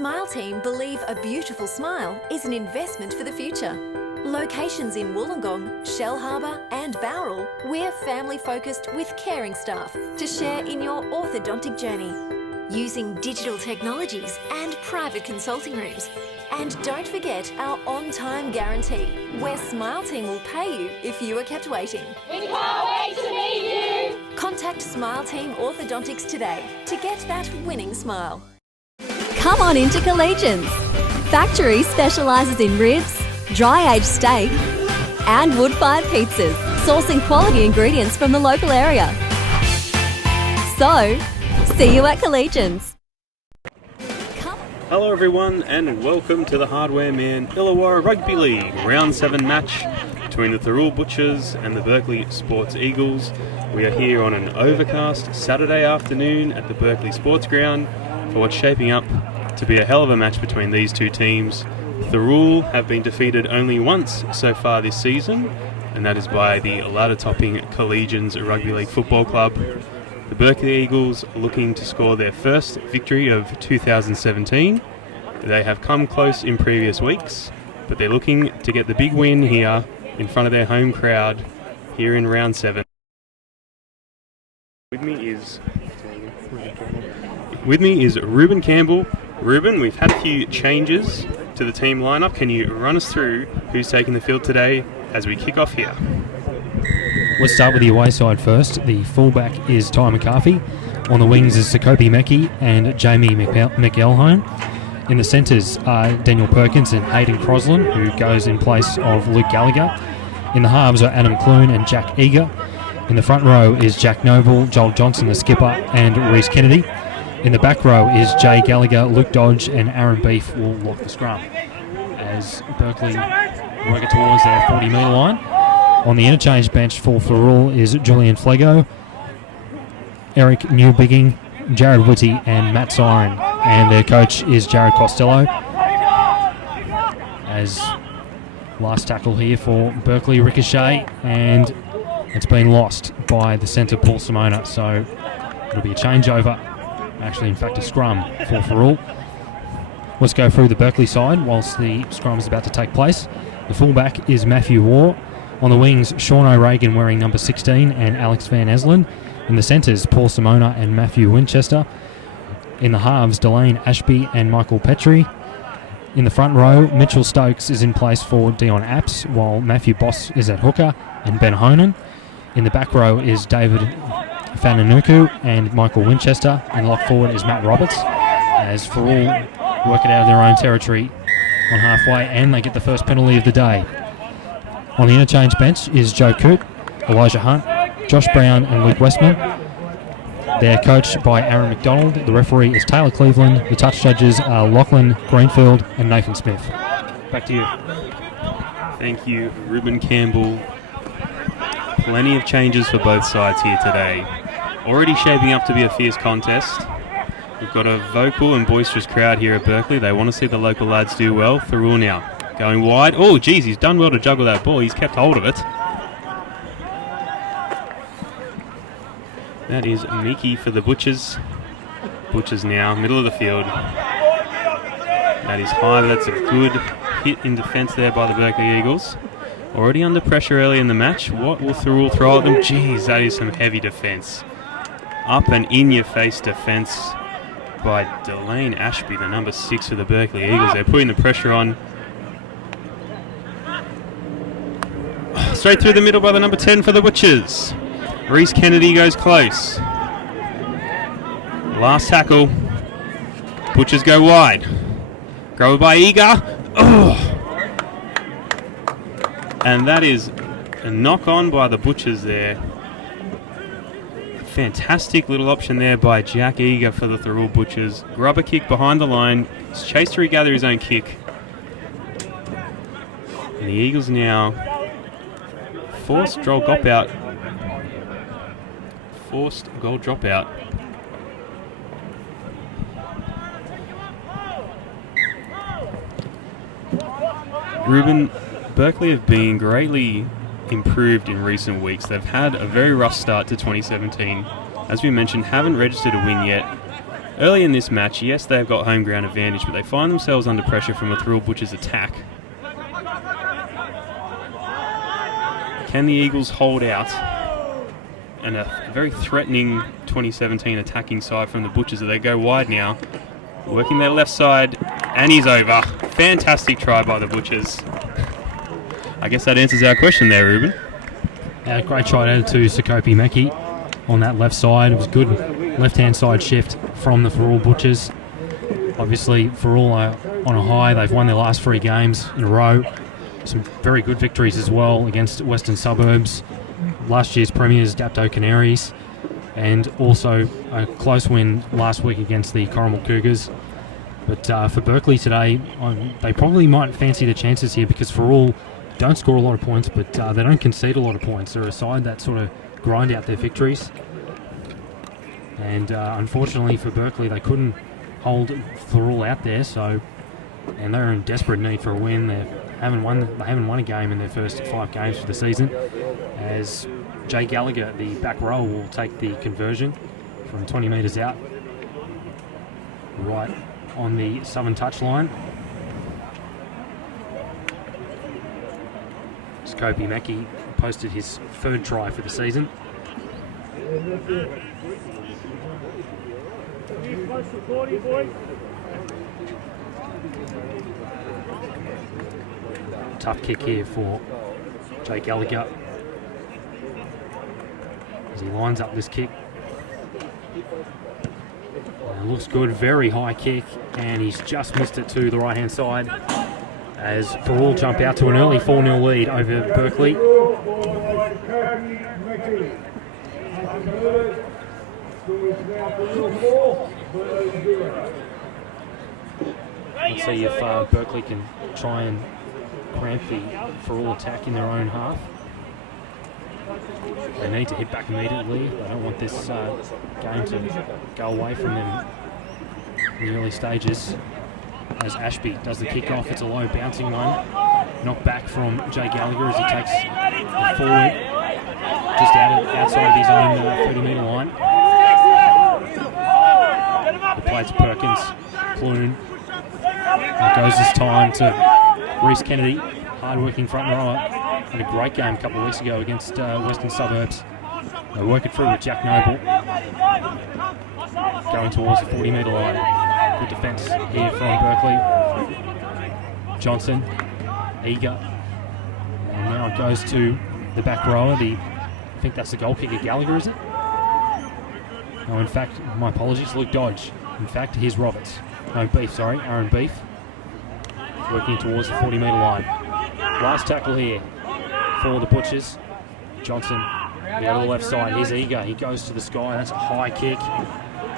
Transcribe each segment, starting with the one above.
Smile Team believe a beautiful smile is an investment for the future. Locations in Wollongong, Shell Harbour and Thirroul, we're family-focused with caring staff to share in your orthodontic journey. Using digital technologies and private consulting rooms. And don't forget our on-time guarantee, where Smile Team will pay you if you are kept waiting. We can't wait to meet you! Contact Smile Team Orthodontics today to get that winning smile. Come on into Collegians. Factory specialises in ribs, dry-aged steak and wood-fired pizzas, sourcing quality ingredients from the local area. So, see you at Collegians. Hello everyone and welcome to the Hardware Man Illawarra Rugby League Round 7 match between the Thirroul Butchers and the Berkeley Sports Eagles. We are here on an overcast Saturday afternoon at the Berkeley Sports Ground for what's shaping up to be a hell of a match between these two teams. Thirroul have been defeated only once so far this season, and that is by the ladder-topping Collegians Rugby League Football Club. The Berkeley Eagles looking to score their first victory of 2017. They have come close in previous weeks, but they're looking to get the big win here in front of their home crowd here in round 7. With me is Ruben Campbell. Ruben, we've had a few changes to the team lineup. Can you run us through who's taking the field today as we kick off here? Let's start with the away side first. The fullback is Ty McCarthy. On the wings is Sakopi Mecki and Jamie McElhone. In the centres are Daniel Perkins and Hayden Crosland, who goes in place of Luke Gallagher. In the halves are Adam Clune and Jack Eager. In the front row is Jack Noble, Joel Johnson, the skipper, and Reece Kennedy. In the back row is Jay Gallagher, Luke Dodge, and Aaron Beef will lock the scrum as Berkeley work it towards their 40-metre line. On the interchange bench for Thirroul is Julian Flego, Eric Newbigging, Jared Whitty and Matt Siren. And their coach is Jared Costello. As last tackle here for Berkeley, ricochet, and it's been lost by the centre Paul Simona. So it'll be a changeover, actually in fact a scrum for Thirroul. Let's go through the Berkeley side whilst the scrum is about to take place. The fullback is Matthew Waugh. On the wings, Sean O'Regan wearing number 16 and Alex Van Eslen. In the centres, Paul Simona and Matthew Winchester. In the halves, Delane Ashby and Michael Petrie. In the front row, Mitchell Stokes is in place for Dion Apps, while Matthew Boss is at hooker and Ben Honan. In the back row is David Fananuku and Michael Winchester, and lock forward is Matt Roberts, as Thirroul work it out of their own territory on halfway, and they get the first penalty of the day. On the interchange bench is Joe Coote, Elijah Hunt, Josh Brown and Luke Westman. They're coached by Aaron McDonald. The referee is Taylor Cleveland. The touch judges are Lachlan Greenfield and Nathan Smith. Back to you. Thank you, Ruben Campbell. Plenty of changes for both sides here today. Already shaping up to be a fierce contest. We've got a vocal and boisterous crowd here at Berkeley. They want to see the local lads do well. Thirroul now going wide. Oh, geez, he's done well to juggle that ball. He's kept hold of it. That is Miki for the Butchers. Butchers now, middle of the field. That is high. That's a good hit in defence there by the Berkeley Eagles. Already under pressure early in the match. What will Thirroul throw at them? Jeez, that is some heavy defence. Up and in-your-face defence by Delane Ashby, the number 6 for the Berkeley Eagles. They're putting the pressure on. Straight through the middle by the number 10 for the Butchers. Reece Kennedy goes close. Last tackle. Butchers go wide. Grower by Eager. Oh! And that is a knock-on by the Butchers there. Fantastic little option there by Jack Eager for the Thirroul Butchers. Grubber kick behind the line. He's chased to regather his own kick. And the Eagles now forced goal dropout. Forced goal dropout. Ruben, Berkeley have been greatly improved in recent weeks. They've had a very rough start to 2017. As we mentioned, haven't registered a win yet Early in this match, yes, they've got home ground advantage, but they find themselves under pressure from a Thirroul Butchers attack. Can the Eagles hold out? And a very threatening 2017 attacking side from the Butchers as they go wide now. Working their left side, and he's over. Fantastic try by the Butchers. I guess that answers our question there, Ruben. Yeah, great try out to Sakopi Meki on that left side. It was good left-hand side shift from the Thirroul Butchers. Obviously, Thirroul are on a high. They've won their last 3 games in a row. Some very good victories as well against Western Suburbs, last year's premiers Dapto Canaries, and also a close win last week against the Corrimal Cougars. But for Berkeley today, they probably might fancy the chances here because Thirroul don't score a lot of points, but they don't concede a lot of points. They're a side that sort of grind out their victories. And unfortunately for Berkeley, they couldn't hold Thirroul out there, and they're in desperate need for a win. They haven't won a game in their first 5 games for the season, as Jay Gallagher, the back row, will take the conversion from 20 metres out, right on the southern touchline. Kopi Meki posted his 3rd try for the season. Tough kick here for Jay Gallagher as he lines up this kick. And looks good, very high kick, and he's just missed it to the right hand side as Thirroul jump out to an early 4-0 lead over Berkeley. Let's see if Berkeley can try and cramp the Thirroul attack in their own half. They need to hit back immediately. They don't want this game to go away from them in the early stages. As Ashby does the kick off, it's a low bouncing one. Knocked back from Jay Gallagher as he takes it forward, just outside of his own 30-metre line. The play to Perkins, Clune. It goes this time to Reece Kennedy, hard-working front rower. Had a great game a couple of weeks ago against Western Suburbs. They work it through with Jack Noble, going towards the 40-metre line. Good defence here from Berkeley. Johnson, eager. And now it goes to the back rower. I think that's the goal kicker, Gallagher, is it? No, in fact, my apologies, Luke Dodge. In fact, here's Roberts. No, Beef, sorry, Aaron Beef. Working towards the 40-metre line. Last tackle here for the Butchers. Johnson, the other left side, he's eager. He goes to the sky. That's a high kick.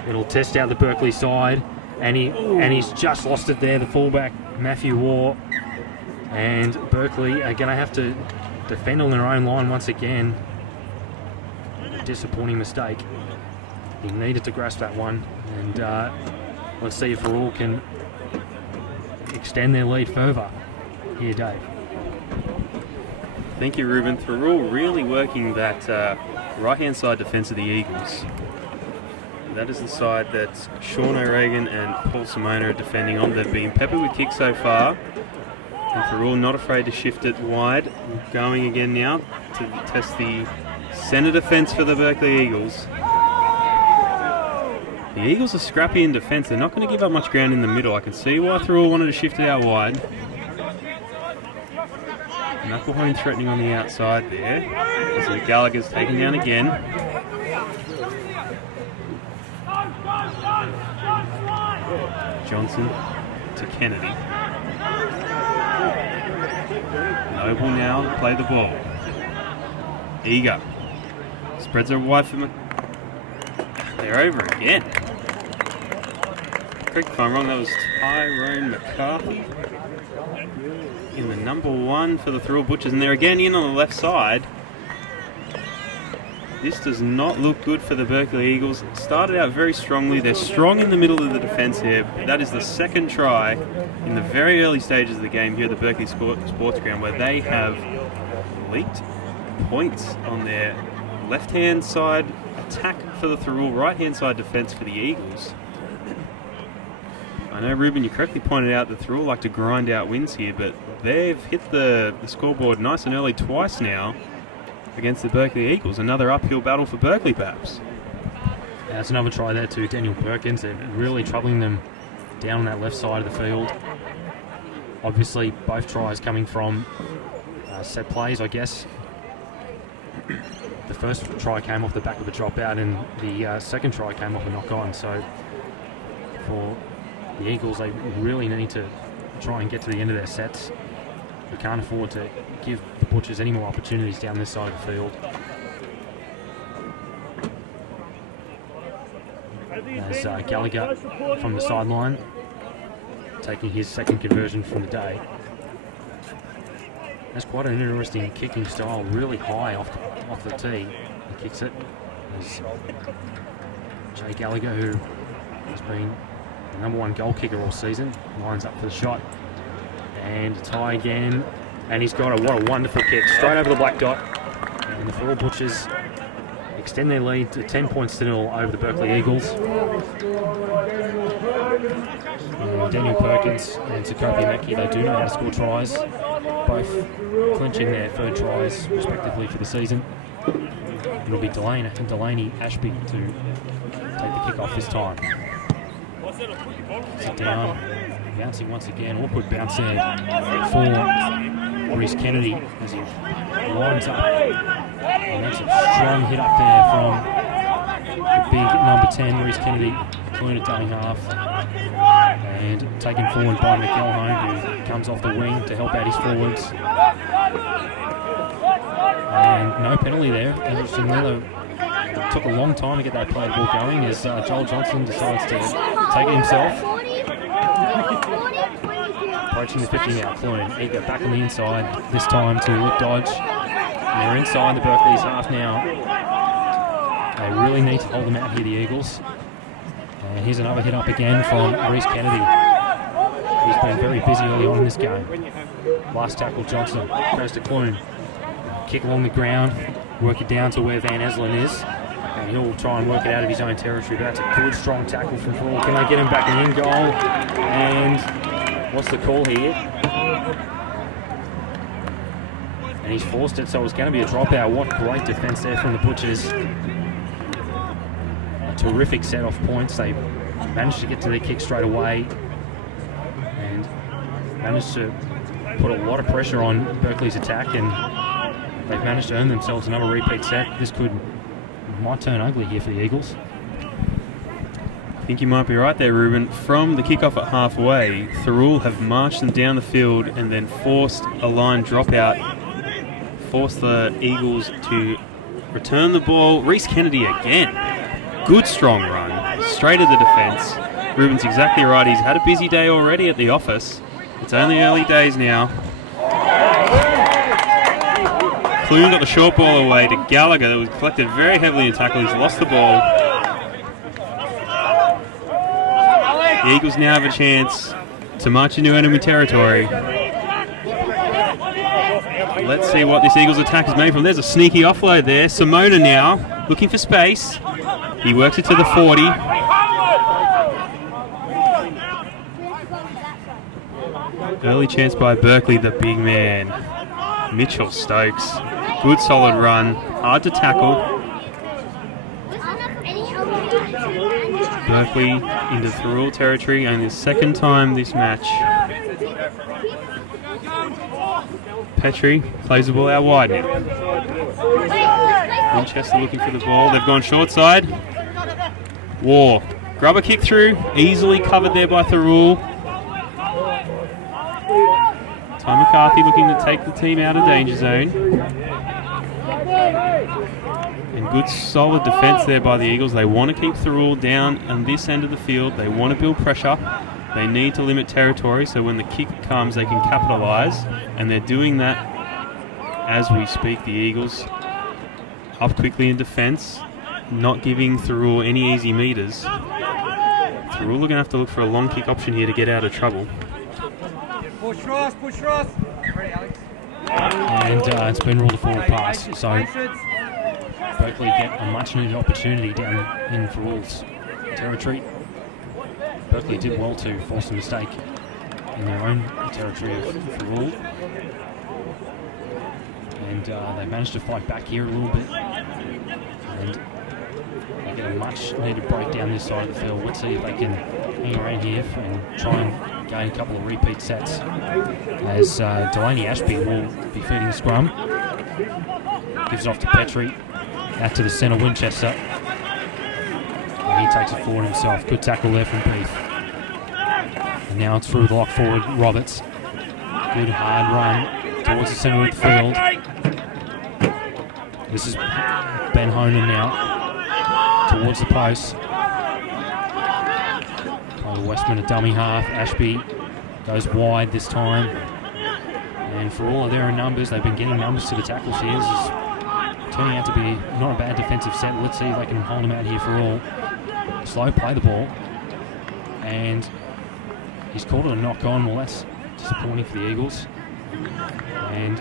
It'll test out the Berkeley side. And he's just lost it there, the fullback, Matthew Waugh. And Berkeley are going to have to defend on their own line once again. A disappointing mistake. He needed to grasp that one. And let's see if Thirroul can extend their lead further. Here, Dave. Thank you, Ruben. Thirroul really working that right-hand side defence of the Eagles. That is the side that Sean O'Regan and Paul Simona are defending on. They've been peppered with kicks so far. And Thirroul not afraid to shift it wide. Going again now to test the centre defence for the Berkeley Eagles. The Eagles are scrappy in defence. They're not going to give up much ground in the middle. I can see why Thirroul wanted to shift it out wide. Knucklehone threatening on the outside there. As Gallagher's taken down again. Johnson to Kennedy. Noble now play the ball. Eager. Spreads her wide for they're over again. Correct if I'm wrong, that was Tyrone McCarthy in the number 1 for the Thirroul Butchers, and they're again in on the left side. This does not look good for the Berkeley Eagles. Started out very strongly. They're strong in the middle of the defence here. That is the 2nd try in the very early stages of the game here at the Berkeley Sports Ground, where they have leaked points on their left-hand side attack for the Thirroul, right-hand side defence for the Eagles. know, Ruben, you correctly pointed out that Thirroul like to grind out wins here, but they've hit the scoreboard nice and early twice now against the Berkeley Eagles. Another uphill battle for Berkeley, perhaps. Yeah, that's another try there to Daniel Perkins. They're really troubling them down on that left side of the field. Obviously, both tries coming from set plays, I guess. The first try came off the back of a dropout, and the second try came off a knock-on. So for the Eagles, they really need to try and get to the end of their sets. They can't afford to give the Butchers any more opportunities down this side of the field. As Gallagher from the sideline, taking his second conversion from the day. That's quite an interesting kicking style, really high off the tee. He kicks it. There's Jay Gallagher, who has been the #1 goal kicker all season, lines up for the shot. And a tie again. And he's got what a wonderful kick, straight over the black dot. And the Thirroul Butchers extend their lead to 10 points to 0 over the Berkeley Eagles. Daniel Perkins and Sokopi Meki, they do know how to score tries, both clinching their third tries respectively for the season. It'll be Delaney Ashby to take the kick off this time. Sit down, bouncing once again, awkward bounce there for Reece Kennedy as he lines up. And that's a strong hit up there from the big number 10, Reece Kennedy, including a dummy half. And taken forward by McElhone, who comes off the wing to help out his forwards. And no penalty there. Interestingly, it took a long time to get that play ball going as Joel Johnson decides to take it himself. Approaching the 50 now, Clune, eager back on the inside, this time to lip dodge. And they're inside the Berkeley's half now. They really need to hold them out here, the Eagles. And here's another hit up again from Reece Kennedy. He's been very busy early on in this game. Last tackle, Johnson goes to Clune. Kick along the ground, work it down to where Van Eslen is. And he'll try and work it out of his own territory. But that's a good, strong tackle from Thirroul. Can they get him back in goal? And what's the call here? And he's forced it, so it's going to be a dropout. What great defence there from the Butchers. A terrific set off points. They managed to get to their kick straight away and managed to put a lot of pressure on Berkeley's attack, and they've managed to earn themselves another repeat set. This might turn ugly here for the Eagles. I think you might be right there, Ruben. From the kickoff at halfway, Thirroul have marched them down the field and then forced a line dropout, forced the Eagles to return the ball. Reece Kennedy again. Good strong run, straight at the defence. Ruben's exactly right. He's had a busy day already at the office. It's only early days now. Clune got the short ball away to Gallagher that was collected very heavily in tackle. He's lost the ball. The Eagles now have a chance to march into enemy territory. Let's see what this Eagles attack is made from. There's a sneaky offload there. Simona now looking for space. He works it to the 40. Early chance by Berkeley, the big man. Mitchell Stokes. Good solid run. Hard to tackle. Berkeley into Thirroul territory, only the second time this match. Petrie plays the ball out wide now. Winchester looking for the ball. They've gone short side. War. Grubber kick through. Easily covered there by Thirroul. Ty McCarthy looking to take the team out of danger zone. And good solid defence there by the Eagles. They want to keep Thirroul down on this end of the field. They want to build pressure. They need to limit territory so when the kick comes they can capitalise. And they're doing that as we speak. The Eagles up quickly in defence, not giving Thirroul any easy metres. Thirroul are going to have to look for a long kick option here to get out of trouble. Push Ross. Ready, Alex. And it's been ruled a forward pass. So Berkeley get a much needed opportunity down in Thirroul's territory. Berkeley did well to force a mistake in their own territory of Thirroul. And they managed to fight back here a little bit. And they get a much needed break down this side of the field. Let's see if they can hang around here and try and gain a couple of repeat sets. As Delaney Ashby will be feeding the scrum. Gives it off to Petrie. Out to the centre, Winchester. And he takes it forward himself. Good tackle there from Beef. And now it's through the lock forward, Roberts. Good hard run towards the centre of the field. This is Ben Honan now towards the post. Westman a dummy half. Ashby goes wide this time. And for all of their own numbers, they've been getting numbers to the tackles here. This is turning out to be not a bad defensive set. Let's see if they can hold them out here for all. Slow play the ball. And he's called it a knock on. Well, that's disappointing for the Eagles. And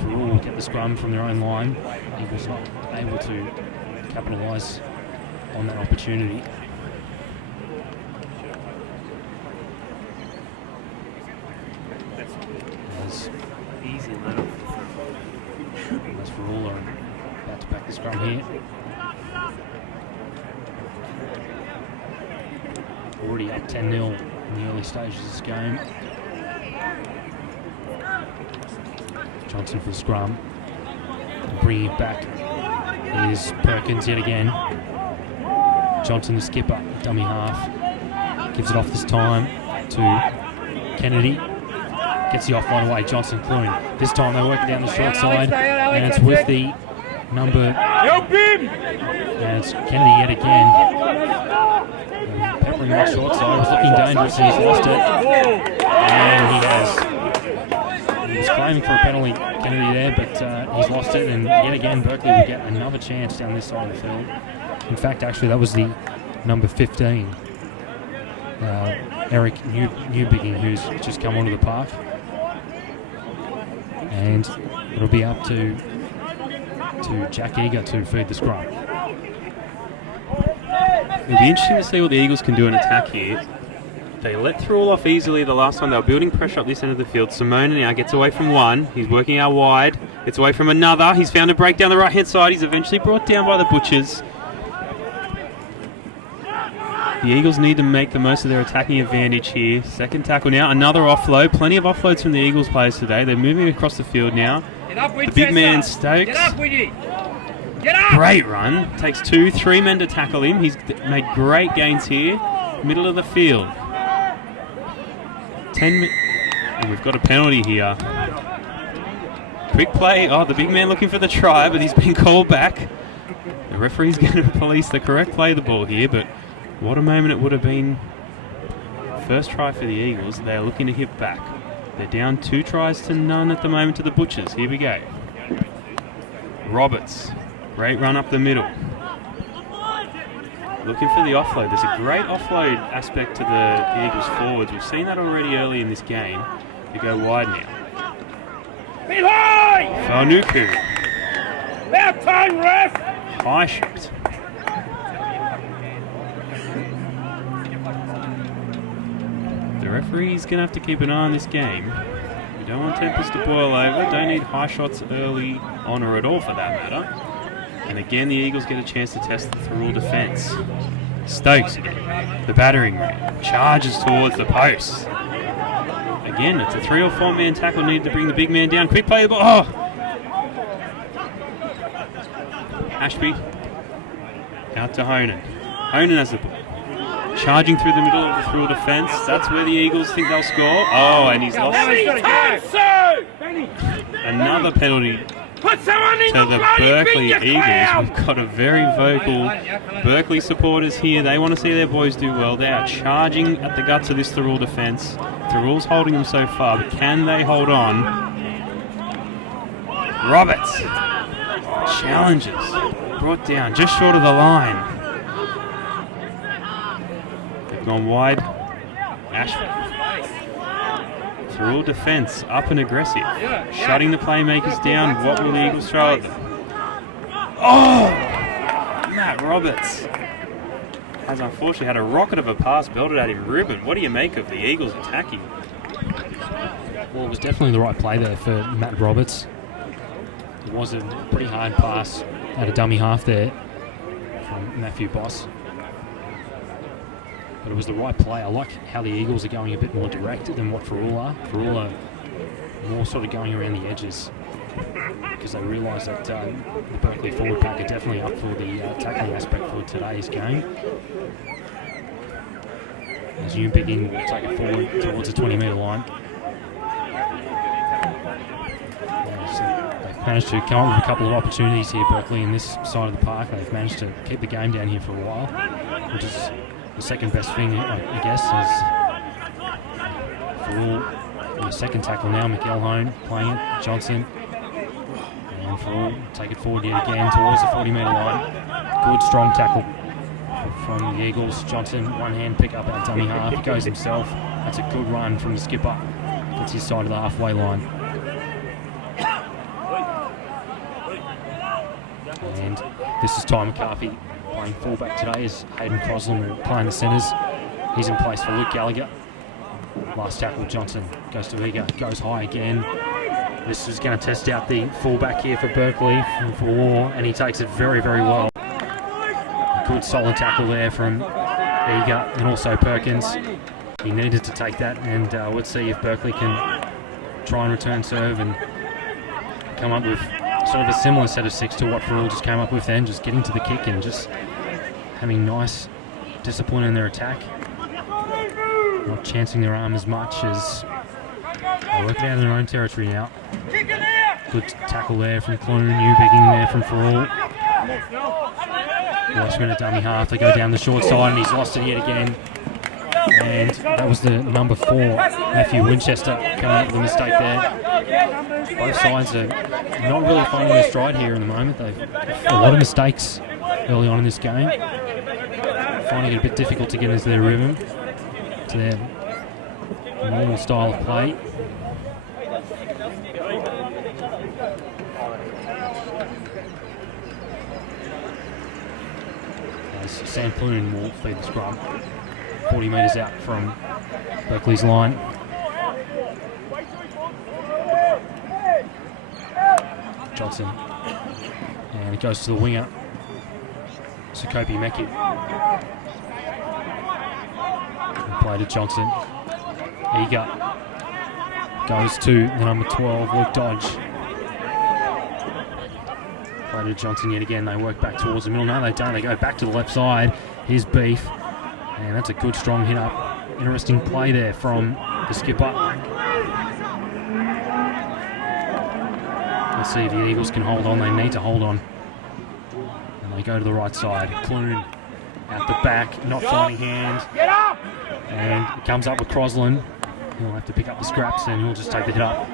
Thirroul will get the scrum from their own line. Eagles not able to capitalise on that opportunity. As Thirroul are about to back the scrum here. Already up 10-0 in the early stages of this game. Johnson for the scrum. And bringing it back is Perkins yet again. Johnson the skipper, dummy half. Gives it off this time to Kennedy. Gets the offline away, Johnson Clune. This time they work it down the short side. And it's with the number. Help him! And it's Kennedy yet again. Peppering the short side. Was looking dangerous and he's lost it. And he has. He was claiming for a penalty, Kennedy there, but he's lost it. And yet again, Berkeley will get another chance down this side of the field. In fact, actually, that was the number 15. Eric Newbigging, who's just come onto the park. And it'll be up to Jack Eager to feed the scrum. It'll be interesting to see what the Eagles can do in attack here. They let Thirroul off easily the last time. They were building pressure up this end of the field. Simone now gets away from one. He's working out wide. Gets away from another. He's found a break down the right-hand side. He's eventually brought down by the Butchers. The Eagles need to make the most of their attacking advantage here. Second tackle now. Another offload. Plenty of offloads from the Eagles players today. They're moving across the field now. The big man Stokes. Get up, Woody! Get up! Great run. Takes 2-3 men to tackle him. He's made great gains here. Middle of the field. 10 and we've got a penalty here. Quick play. Oh, the big man looking for the try, but he's been called back. The referee's going to police the correct play of the ball here, but what a moment it would have been. First try for the Eagles. They are looking to hit back. They're down 2-0 at the moment to the Butchers. Here we go. Roberts. Great run up the middle. Looking for the offload. There's a great offload aspect to the Eagles forwards. We've seen that already early in this game. They go wide now. Behind! Fanuku. About time, ref! High shot. The referee's going to have to keep an eye on this game. We don't want tempers to boil over. Don't need high shots early on or at all for that matter. And again, the Eagles get a chance to test the Thirroul defence. Stokes again. The battering ram. Charges towards the post. Again, it's a 3 or 4 man tackle needed to bring the big man down. Quick play the ball. Oh! Ashby. Out to Honan. Honan has the ball. Charging through the middle of the Thirroul defence. That's where the Eagles think they'll score. Oh, and he's lost another penalty to the Berkeley Eagles. We've got a very vocal Berkeley supporters here. They want to see their boys do well. They are charging at the guts of this Thirroul defence. Thirroul's holding them so far, but can they hold on? Roberts challenges. Brought down just short of the line. They've gone wide. Ashford. Thirroul defence up and aggressive. Shutting the playmakers down. What will the Eagles throw at them? Oh! Matt Roberts. has unfortunately had a rocket of a pass belted at him. Ruben, what do you make of the Eagles attacking? Well, it was definitely the right play there for Matt Roberts. It was a pretty hard pass at a dummy half there from Matthew Boss. But it was the right play. I like how the Eagles are going a bit more direct than what Thirroul are. Thirroul are more sort of going around the edges because they realise that the Berkeley forward pack are definitely up for the tackling aspect for today's game. As you begin, will take it forward towards the 20-metre line. They've managed to come up with a couple of opportunities here, Berkeley, in this side of the park. They've managed to keep the game down here for a while, which is the second best thing, I guess, is Thirroul in the second tackle now. McElhone playing it, Johnson. And Thirroul take it forward yet again towards the 40-metre line. Good, strong tackle from the Eagles. Johnson, one-hand pick up at dummy half. He goes himself. That's a good run from the skipper. Gets his side of the halfway line. And this is Ty McCarthy playing fullback today as Hayden Crosland playing the centres. He's in place for Luke Gallagher. Last tackle, Johnson goes to Eager, goes high again. This is going to test out the fullback here for Berkeley for War, and he takes it very, very well. A good solid tackle there from Eager and also Perkins. He needed to take that, and let's see if Berkeley can try and return serve and come up with sort of a similar set of six to what Thirroul just came up with then, just getting to the kick and just having nice discipline in their attack. Not chancing their arm as much as they work it out in their own territory now. Good tackle there from Clune, new bigging there from Thirroul. Watchman at dummy half, they go down the short side and he's lost it yet again. And that was the number 4, Matthew Winchester, coming up with a mistake there. Both sides are not really finding their stride here in the moment. They've a lot of mistakes early on in this game. Finding it a bit difficult to get into their rhythm, to their normal style of play. As Sam Clune will feed the scrum. 40 metres out from Berkeley's line. Johnson. And it goes to the winger, Sukopi Meki. Play to Johnson. Eager. Goes to the number 12, Luke Dodge. Play to Johnson yet again. They work back towards the middle. No, they don't. They go back to the left side. Here's Beef. And that's a good, strong hit up. Interesting play there from the skipper. Let's see if the Eagles can hold on. They need to hold on. And they go to the right side. Clune out the back, not finding hands. And it comes up with Crosland. He'll have to pick up the scraps and he'll just take the hit up.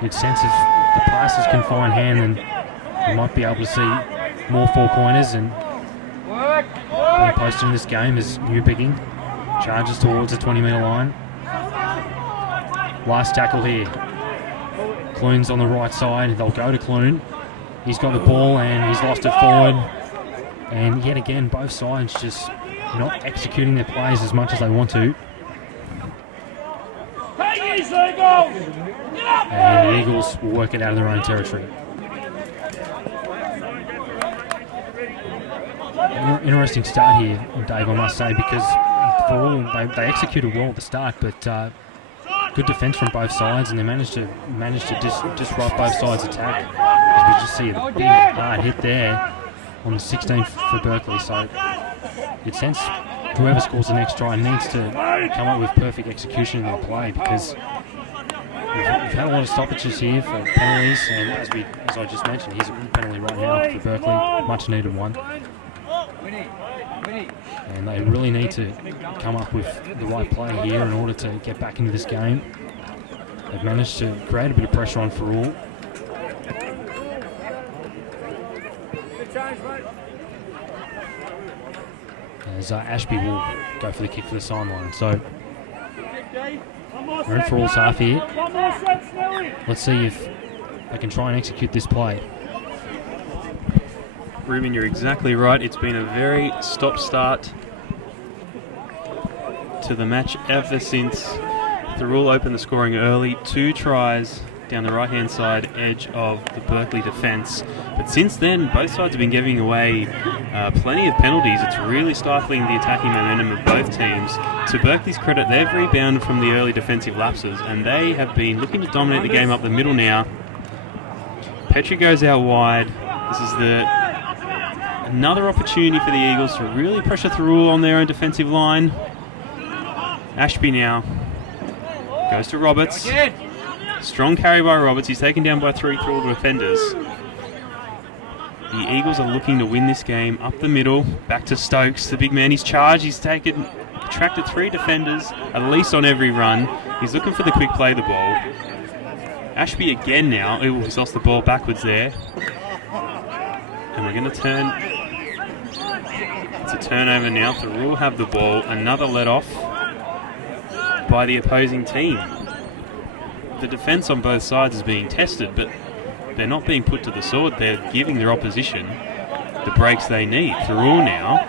Good sense of the passes can find hand, and we might be able to see more 4-pointers. And being posted in this game is New Bigging. Charges towards the 20-metre line. Last tackle here. Clune's on the right side. They'll go to Clune. He's got the ball and he's lost it forward. And yet again, both sides just not executing their plays as much as they want to. And the Eagles will work it out of their own territory. Interesting start here, Dave, I must say, because Thirroul, they executed well at the start, but good defence from both sides, and they managed to disrupt both sides' attack. As we just see a big hard hit there on the 16th for Berkeley. So it sense whoever scores the next try needs to come up with perfect execution in their play, because we've had a lot of stoppages here for penalties, and as I just mentioned, here's a penalty right now for Berkeley, much needed one. And they really need to come up with the right play here in order to get back into this game. They've managed to create a bit of pressure on Thirroul. As Ashby will go for the kick for the sideline. So we're in Thirroul's half here. Let's see if they can try and execute this play. Ruben, you're exactly right. It's been a very stop-start to the match ever since Thirroul opened the scoring early. 2 tries down the right-hand side edge of the Berkeley defence. But since then, both sides have been giving away plenty of penalties. It's really stifling the attacking momentum of both teams. To Berkeley's credit, they've rebounded from the early defensive lapses, and they have been looking to dominate the game up the middle now. Petrie goes out wide. This is another opportunity for the Eagles to really pressure Thirroul on their own defensive line. Ashby now goes to Roberts. Strong carry by Roberts. He's taken down by 3 Thirroul defenders. The Eagles are looking to win this game up the middle. Back to Stokes, the big man. He's charged. He's attracted 3 defenders, at least on every run. He's looking for the quick play the ball. Ashby again now. Oh, he's lost the ball backwards there. And we're going to turn. It's a turnover now. Thirroul have the ball. Another let off by the opposing team. The defence on both sides is being tested, but they're not being put to the sword. They're giving their opposition the breaks they need. Thirroul now,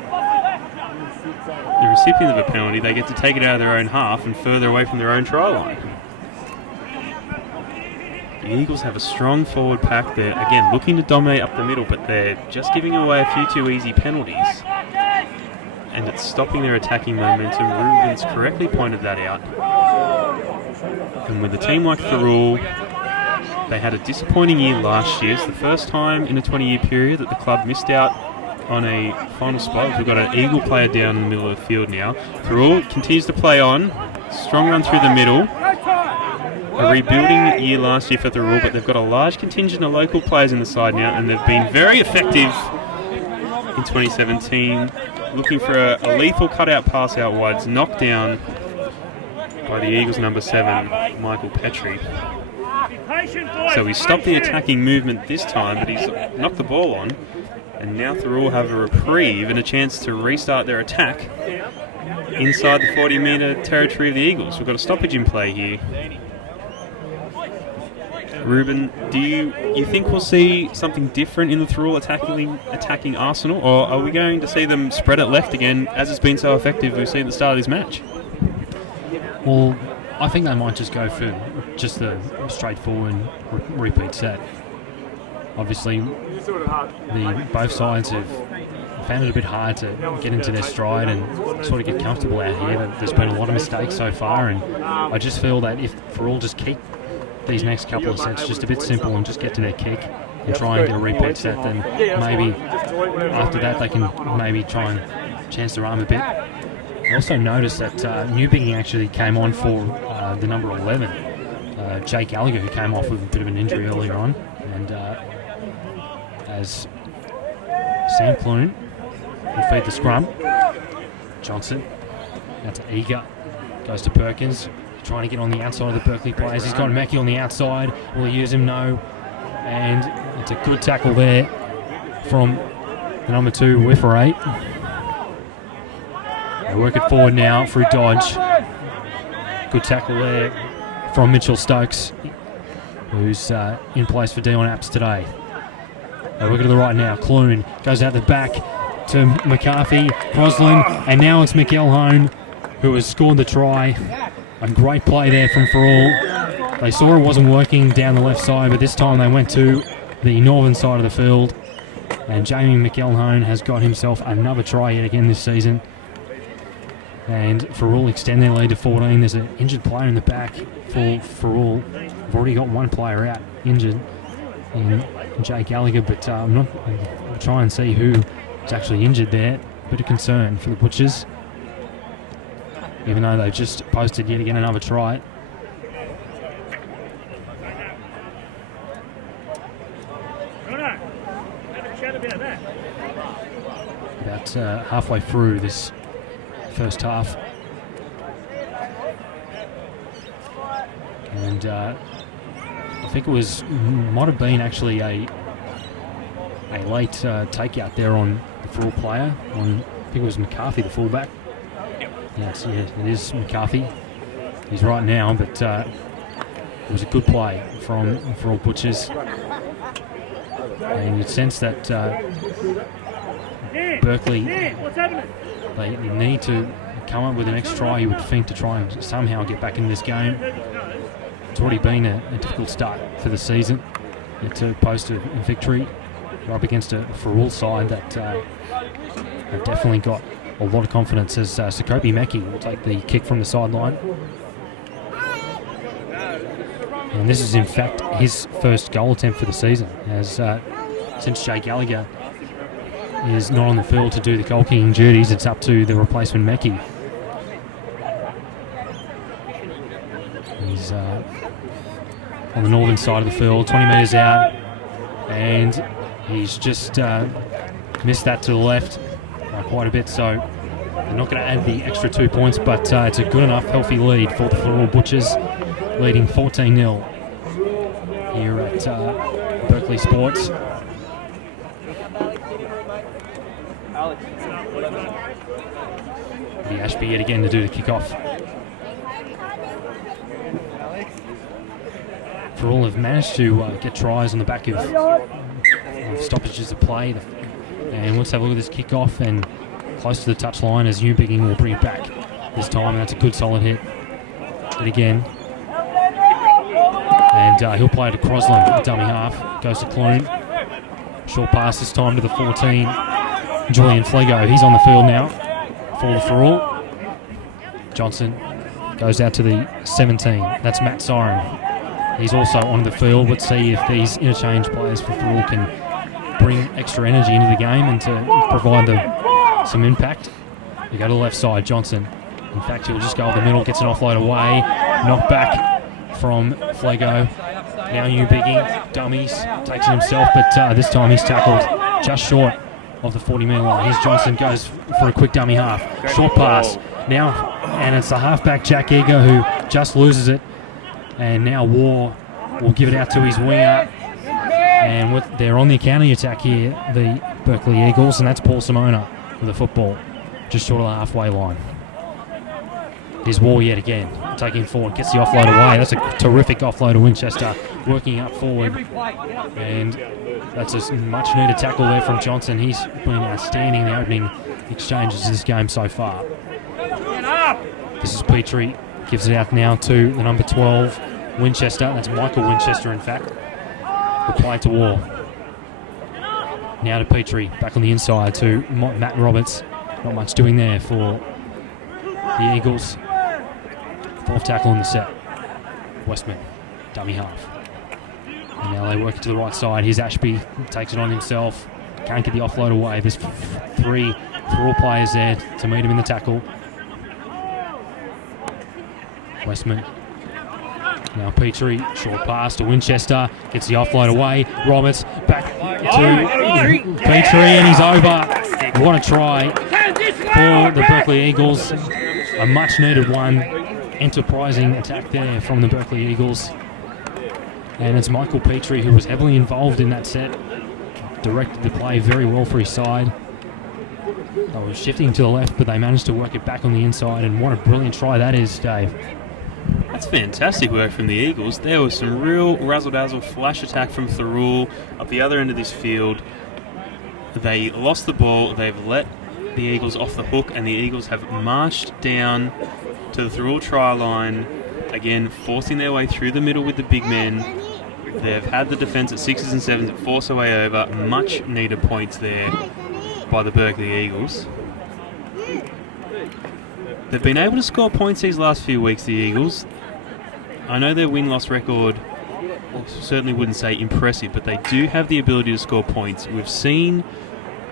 the recipient of a penalty, they get to take it out of their own half and further away from their own try line. The Eagles have a strong forward pack. They're, again, looking to dominate up the middle, but they're just giving away a few too easy penalties. And it's stopping their attacking momentum. Ruben's correctly pointed that out. And with a team like Thirroul, they had a disappointing year last year. It's the first time in a 20-year period that the club missed out on a final spot. We've got an Eagle player down in the middle of the field now. Thirroul continues to play on. Strong run through the middle. A rebuilding year last year for Thirroul, but they've got a large contingent of local players in the side now, and they've been very effective in 2017. Looking for a lethal cutout pass out wide. It's knocked down by the Eagles' number 7, Michael Petrie. So he stopped the attacking movement this time, but he's knocked the ball on. And now Thirroul have a reprieve and a chance to restart their attack inside the 40-metre territory of the Eagles. We've got a stoppage in play here. Ruben, do you think we'll see something different in the Thirroul attacking arsenal, or are we going to see them spread it left again, as it's been so effective we've seen at the start of this match? Well, I think they might just go for just the straightforward repeat set. Obviously, both sides have found it a bit hard to get into their stride and sort of get comfortable out here. There's been a lot of mistakes so far, and I just feel that if Thirroul just keep these next couple of sets just a bit simple and just get to their kick and try and get a repeat set, then maybe after that they can maybe try and chance their arm a bit. I also noticed that Newbiggie actually came on for the number 11, Jake Gallagher, who came off with a bit of an injury earlier on, and as Sam Clune will feed the scrum. Johnson out to Eager, goes to Perkins, trying to get on the outside of the Berkeley players. He's got Mackey on the outside. Will he use him? No. And it's a good tackle there from the number 2, Wifferate. They work it forward now through Dodge. Good tackle there from Mitchell Stokes, who's in place for Dion Apps today. They work it to the right now. Clune goes out the back to McCarthy, Roslin, and now it's McElhone who has scored the try. A great play there from Thirroul. They saw it wasn't working down the left side, but this time they went to the northern side of the field. And Jamie McElhone has got himself another try yet again this season. And Thirroul extend their lead to 14. There's an injured player in the back for Thirroul. They've already got one player out injured in Jake Gallagher, but I'll try and see who is actually injured there. Bit of concern for the Butchers, even though they've just posted yet again another try. About halfway through this first half, and I think it might have been actually a late takeout there on the full player. I think it was McCarthy, the fullback. Yes, it is McCarthy. He's right now, but it was a good play from all Butchers. And you'd sense that Berkeley, they need to come up with an extra try, you would think, to try and somehow get back in this game. It's already been a difficult start for the season. To post a victory, you're up against a Thirroul side that have definitely got a lot of confidence, as Sakopi Meki will take the kick from the sideline. And this is in fact his first goal attempt for the season, as since Jay Gallagher is not on the field to do the goal kicking duties, it's up to the replacement Meki. He's on the northern side of the field, 20 metres out, and he's just missed that to the left quite a bit, so they're not going to add the extra 2 points, but it's a good enough healthy lead for the Thirroul Butchers, leading 14-0 here at Berkeley Sports. The Ashby yet again to do the kick-off. Thirroul have managed to get tries on the back of stoppages of play. And let's have a look at this kick-off, and close to the touchline as Newbigging will bring it back this time. That's a good solid hit. But again. And he'll play to Crosland, dummy half. Goes to Clune. Short pass this time to the 14. Julian Flego, he's on the field now for the Thirroul. Johnson goes out to the 17. That's Matt Siren. He's also on the field. Let's see if these interchange players for Thirroul can bring extra energy into the game and to provide them some impact. You go to the left side, Johnson. In fact, he'll just go up the middle, gets an offload away. Knocked back from Flego. Now Newbigging, dummies, takes it himself, but this time he's tackled just short of the 40-metre line. Here's Johnson, goes for a quick dummy half. Short pass. Now, and it's the halfback Jack Eager who just loses it. And now War will give it out to his winger. And they're on the counter attack here, the Berkeley Eagles, and that's Paul Simona with the football, just short of the halfway line. Here's War yet again, taking forward, gets the offload away. That's a terrific offload to Winchester, working up forward. And that's a much needed tackle there from Johnson. He's been outstanding in the opening exchanges of this game so far. This is Petrie, gives it out now to the number 12, Winchester. That's Michael Winchester, in fact. Will play to War. Now to Petrie, back on the inside to Matt Roberts. Not much doing there for the Eagles. Fourth tackle in the set. Westman, dummy half. And now they work it to the right side. Here's Ashby, takes it on himself. Can't get the offload away. There's three Thirroul players there to meet him in the tackle. Westman. Now Petrie, short pass to Winchester, gets the offload away. Roberts back to Petrie, and he's over. What a try for the Berkeley Eagles. A much needed one. Enterprising attack there from the Berkeley Eagles. And it's Michael Petrie who was heavily involved in that set. Directed the play very well for his side. They were shifting to the left, but they managed to work it back on the inside. And what a brilliant try that is, Dave. That's fantastic work from the Eagles. There was some real razzle-dazzle flash attack from Thirroul up the other end of this field. They lost the ball. They've let the Eagles off the hook, and the Eagles have marched down to the Thirroul try line, again forcing their way through the middle with the big men. They've had the defence at 6s and 7s that force their way over. Much needed points there by the Berkeley Eagles. They've been able to score points these last few weeks, the Eagles. I know their win-loss record, certainly wouldn't say impressive, but they do have the ability to score points. We've seen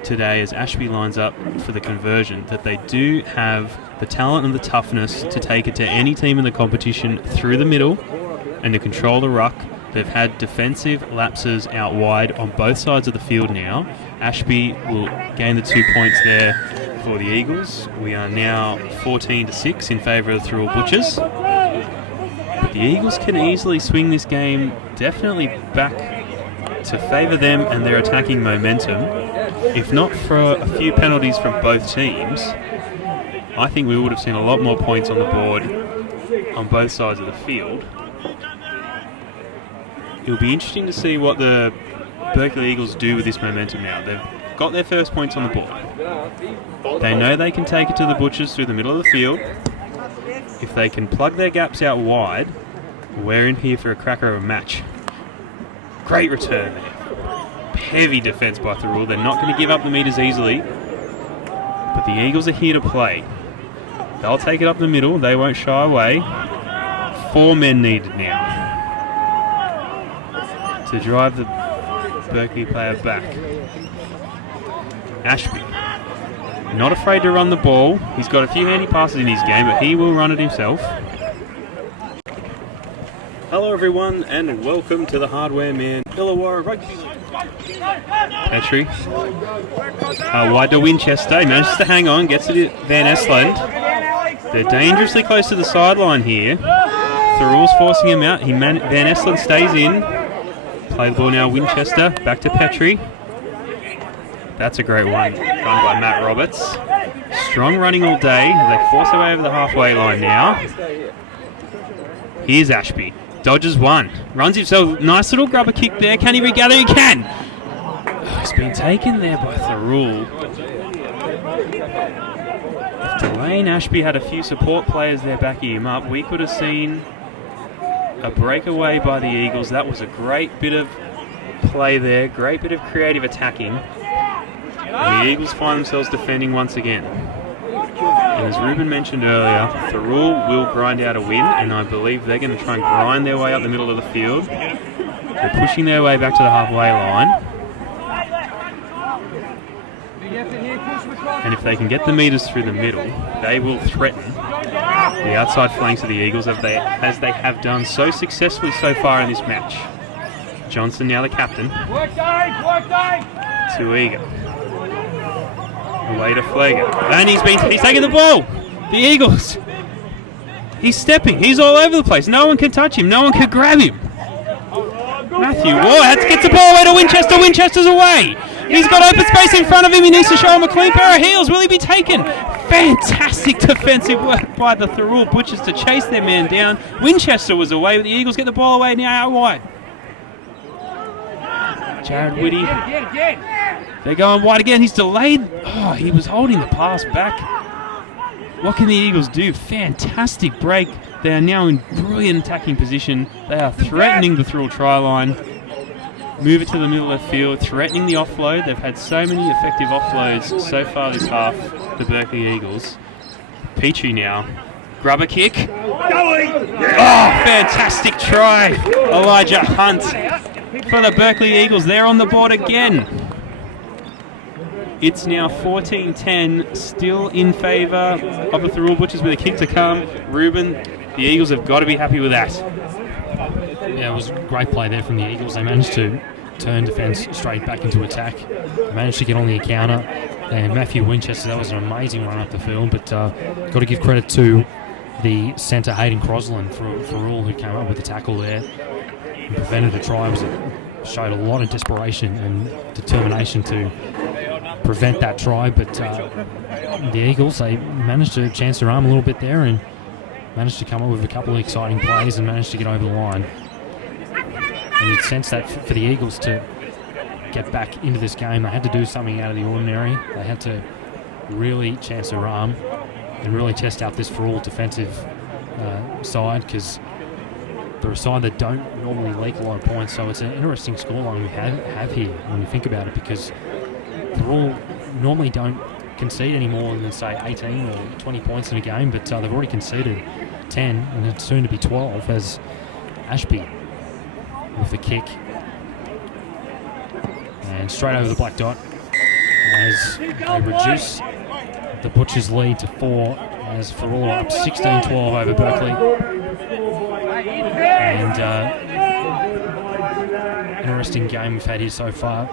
today, as Ashby lines up for the conversion, that they do have the talent and the toughness to take it to any team in the competition through the middle and to control the ruck. They've had defensive lapses out wide on both sides of the field now. Ashby will gain the 2 points there for the Eagles. We are now 14-6 in favour of the Thirroul Butchers. But the Eagles can easily swing this game definitely back to favour them and their attacking momentum. If not for a few penalties from both teams, I think we would have seen a lot more points on the board on both sides of the field. It'll be interesting to see what the Berkeley Eagles do with this momentum now? They've got their first points on the board. They know they can take it to the Butchers through the middle of the field. If they can plug their gaps out wide, we're in here for a cracker of a match. Great return there. Heavy defence by Thirroul. They're not going to give up the metres easily. But the Eagles are here to play. They'll take it up the middle. They won't shy away. 4 men needed now to drive the Berkeley player back. Ashby. Not afraid to run the ball. He's got a few handy passes in his game, but he will run it himself. Hello everyone, and welcome to the Hardware Man Illawarra Rugby League. Petrie. Wide to Winchester. He manages to hang on, gets it to Van Esland. They're dangerously close to the sideline here. Thirroul's forcing him out. Van Esland stays in. Play the ball now, Winchester. Back to Petrie. That's a great one. Run by Matt Roberts. Strong running all day. They force their way over the halfway line now. Here's Ashby. Dodges one. Runs himself. Nice little grubber kick there. Can he regather? He can! Oh, he's been taken there by Thirroul. If Delane Ashby had a few support players there backing him up, we could have seen a breakaway by the Eagles. That was a great bit of play there. Great bit of creative attacking. And the Eagles find themselves defending once again. And as Ruben mentioned earlier, Thirroul will grind out a win, and I believe they're going to try and grind their way up the middle of the field. They're pushing their way back to the halfway line. And if they can get the metres through the middle, they will threaten the outside flanks of the Eagles as they have done so successfully so far in this match. Johnson now the captain. Too eager. Away to Flager. And he's taking the ball. The Eagles. He's stepping. He's all over the place. No one can touch him. No one can grab him. Matthew Ward gets the ball away to Winchester. Winchester's away. He's got open space in front of him. He needs to show him a clean pair of heels. Will he be taken? Fantastic defensive work by the Thirroul Butchers to chase their man down. Winchester was away, but the Eagles get the ball away now out wide. Jared Whitty. They're going wide again. He's delayed. Oh, he was holding the pass back. What can the Eagles do? Fantastic break. They are now in brilliant attacking position. They are threatening the Thirroul try line. Move it to the middle of the field, threatening the offload. They've had so many effective offloads so far this half, the Berkeley Eagles. Petrie now. Grubber kick. Oh, fantastic try. Elijah Hunt for the Berkeley Eagles. They're on the board again. It's now 14-10, still in favour of the Thirroul Butchers with a kick to come. Ruben, the Eagles have got to be happy with that. Yeah, it was a great play there from the Eagles. They managed to turn defence straight back into attack. They managed to get on the counter. And Matthew Winchester, that was an amazing run up the field. But got to give credit to the centre, Hayden Crosland, for Thirroul, who came up with the tackle there and prevented a try. Showed a lot of desperation and determination to prevent that try. But the Eagles, they managed to chance their arm a little bit there and managed to come up with a couple of exciting plays and managed to get over the line. And you'd sense that for the Eagles to get back into this game, they had to do something out of the ordinary. They had to really chance their arm and really test out this Thirroul defensive side, because they're a side that don't normally leak a lot of points. So it's an interesting scoreline we have here when you think about it, because Thirroul normally don't concede any more than, say, 18 or 20 points in a game, but they've already conceded 10, and it's soon to be 12 as Ashby with the kick. And straight over the black dot as they reduce the Butchers' lead to 4 as Thirroul are up 16-12 over Berkeley. And interesting game we've had here so far.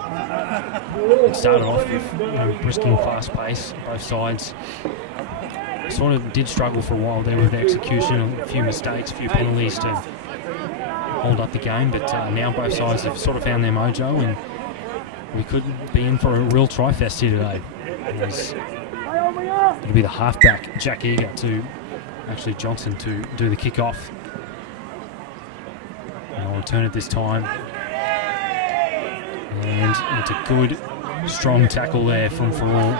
It started off with brisking fast pace, both sides. Sort of did struggle for a while there with the execution, a few mistakes, a few penalties to hold up the game, but now both sides have sort of found their mojo, and we could be in for a real try-fest here today. It'll be the halfback, Jack Eager, to actually Johnson to do the kick-off. And I'll return it this time. And it's a good, strong tackle there from Thirroul.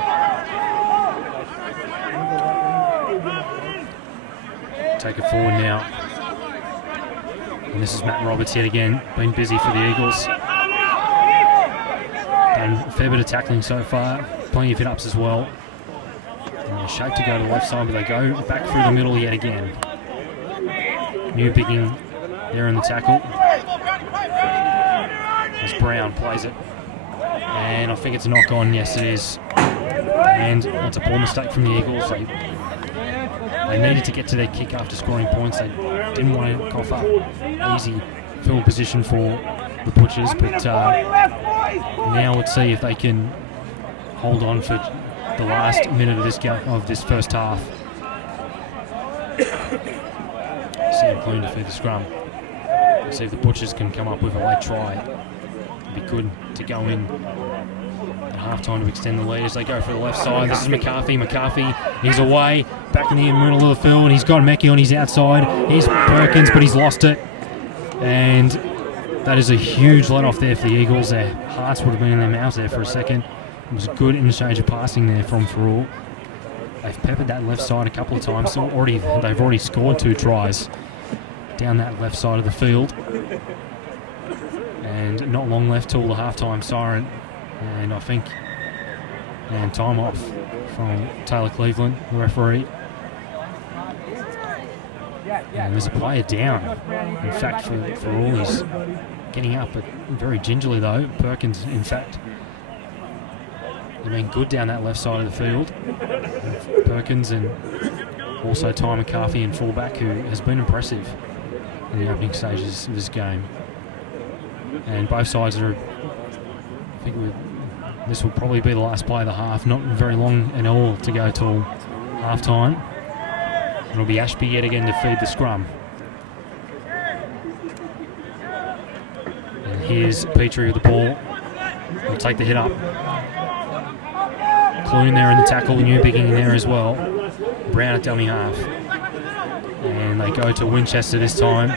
Take it forward now. And this is Matt Roberts yet again, been busy for the Eagles. Done a fair bit of tackling so far, plenty of hit-ups as well. And shape to go to the left side, but they go back through the middle yet again. New bigging there in the tackle. As Brown plays it. And I think it's a knock on, yes it is. And that's a poor mistake from the Eagles. They needed to get to their kick after scoring points. They didn't want to cough up easy field position for the Butchers, but now let's see if they can hold on for the last minute of this game, of this first half. Sam Clune to feed the scrum. Let's see if the Butchers can come up with a late try. It'd be good to go in at half-time to extend the lead as they go for the left side. This is McCarthy. McCarthy, he's away, back in the middle of the field, and he's got Meckie on his outside. Here's Perkins, but he's lost it. And that is a huge let-off there for the Eagles. Their hearts would have been in their mouths there for a second. It was a good interchange of passing there from Thirroul. They've peppered that left side a couple of times, so they've already scored 2 tries down that left side of the field. And not long left till the half-time siren. And I think, and time off from Taylor Cleveland, the referee. And there's a player down. In fact, for all he's getting up, but very gingerly though. Perkins, in fact, they've been good down that left side of the field. And Perkins and also Ty McCarthy in fullback, who has been impressive in the opening stages of this game. And both sides are, I think this will probably be the last play of the half. Not very long at all to go till half time. It'll be Ashby yet again to feed the scrum. And here's Petrie with the ball. He'll take the hit up. Clune there in the tackle, New bigging in there as well. Brown at dummy half. And they go to Winchester this time.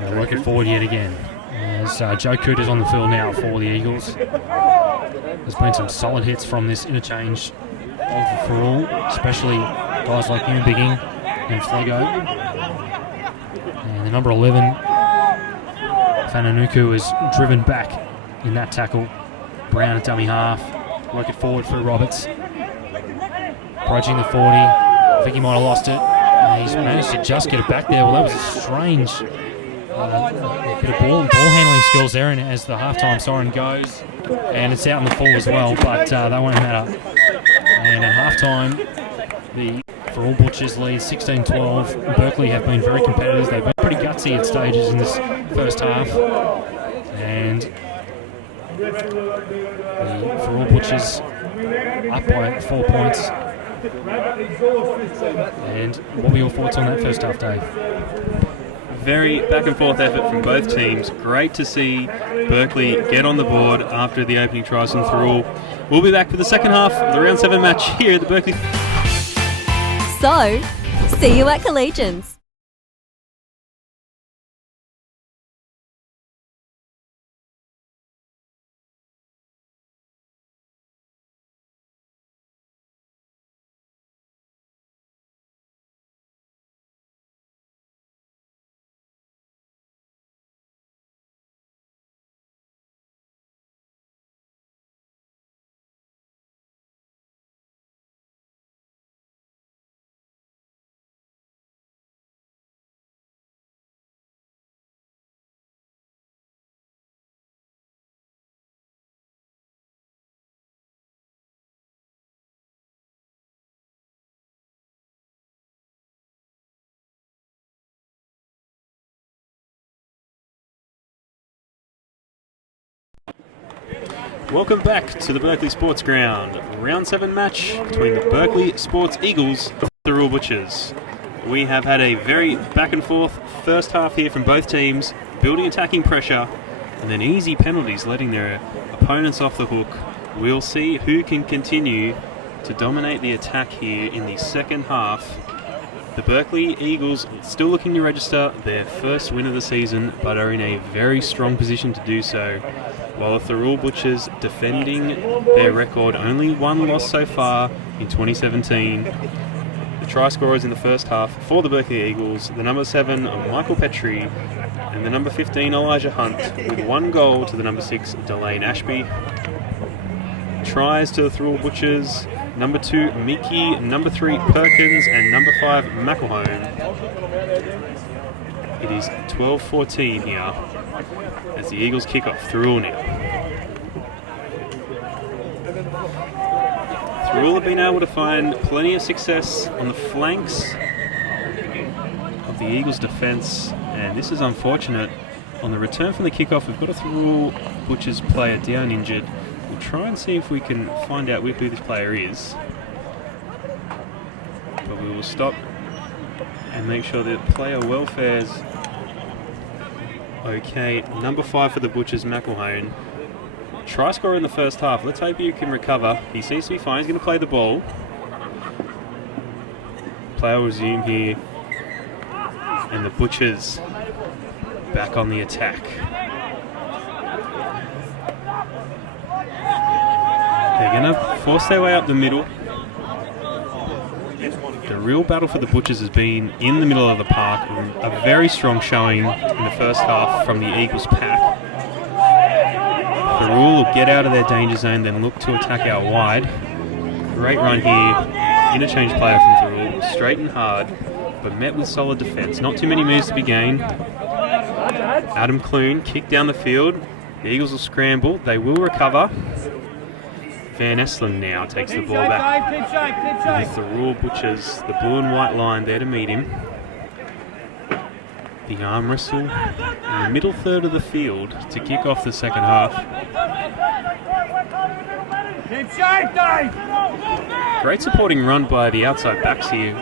They'll work it forward yet again. As Joe Cooter's on the field now for the Eagles. There's been some solid hits from this interchange of Thirroul, especially guys like New bigging and Flego. And the number 11, Fananuku, is driven back in that tackle. Brown at dummy half. Work it forward for Roberts. Approaching the 40. I think he might have lost it. He's managed to just get it back there. Well, that was a strange bit of ball handling skills there, and as the halftime siren goes, and it's out in the full as well, but that won't matter. And at halftime, the Thirroul Butchers lead 16-12. Berkeley have been very competitive. They've been pretty gutsy at stages in this first half, and the Thirroul Butchers up by 4 points. And what were your thoughts on that first half, Dave? Very back and forth effort from both teams. Great to see Berkeley get on the board after the opening tries from Thirroul. We'll be back for the second half of the round 7 match here at the Berkeley. So, see you at Collegians. Welcome back to the Berkeley Sports Ground. Round 7 match between the Berkeley Sports Eagles and the Thirroul Butchers. We have had a very back and forth first half here from both teams, building attacking pressure, and then easy penalties letting their opponents off the hook. We'll see who can continue to dominate the attack here in the second half The Berkeley Eagles still looking to register their first win of the season, but are in a very strong position to do so, while the Thirroul Butchers defending their record, only one loss so far in 2017. The try scorers in the first half for the Berkeley Eagles, the number 7 Michael Petrie and the number 15 Elijah Hunt, with 1 goal to the number 6 Delane Ashby. Tries to the Thirroul Butchers, number 2 Mickey, number 3 Perkins and number 5 McElhone. It is 12-14 here as the Eagles kick off. Thirroul now. Thirroul have been able to find plenty of success on the flanks of the Eagles' defence, and this is unfortunate. On the return from the kickoff, we've got a Thirroul Butchers player down injured. We'll try and see if we can find out who this player is, but we will stop and make sure that player welfare's okay. Number 5 for the Butchers, McElhone. Try scorer in the first half. Let's hope he can recover. He seems to be fine. He's going to play the ball. Player will resume here. And the Butchers back on the attack. They're going to force their way up the middle. The real battle for the Butchers has been in the middle of the park. A very strong showing in the first half from the Eagles pack. Thirroul will get out of their danger zone, then look to attack out wide. Great run here. Interchange player from Thirroul. Straight and hard, but met with solid defence. Not too many moves to be gained. Adam Clune kick down the field. The Eagles will scramble. They will recover. Van Eslen now takes the ball back. The Thirroul Butchers, the blue and white line there to meet him. The arm wrestle in the middle third of the field to kick off the second half. Great supporting run by the outside backs here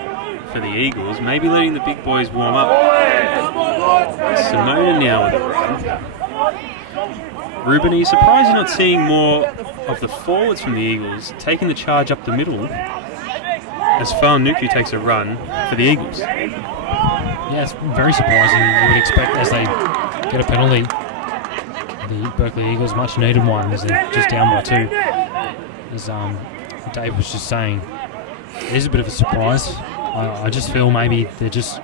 for the Eagles, maybe letting the big boys warm up. Simona now with a run. Ruben, are you surprised you're not seeing more of the forwards from the Eagles taking the charge up the middle as Nuku takes a run for the Eagles? Yeah, it's very surprising. You would expect as they get a penalty, the Berkeley Eagles, much needed one, as they're just down by 2. As Dave was just saying, it is a bit of a surprise. I just feel maybe they're just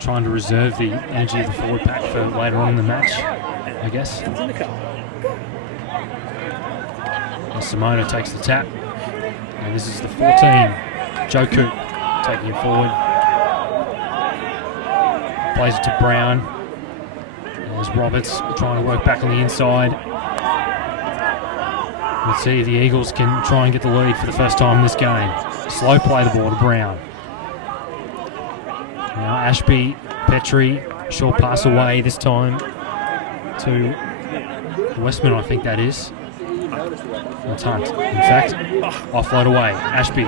trying to reserve the energy of the forward pack for later on in the match, I guess. As Simona takes the tap, and this is the 14, Joe Coot taking it forward. Plays it to Brown. There's Roberts trying to work back on the inside. Let's see if the Eagles can try and get the lead for the first time in this game. Slow play the ball to Brown. Now Ashby, Petrie, short pass away this time to Westman, I think that is. That's Hunt. In fact, offload away. Ashby,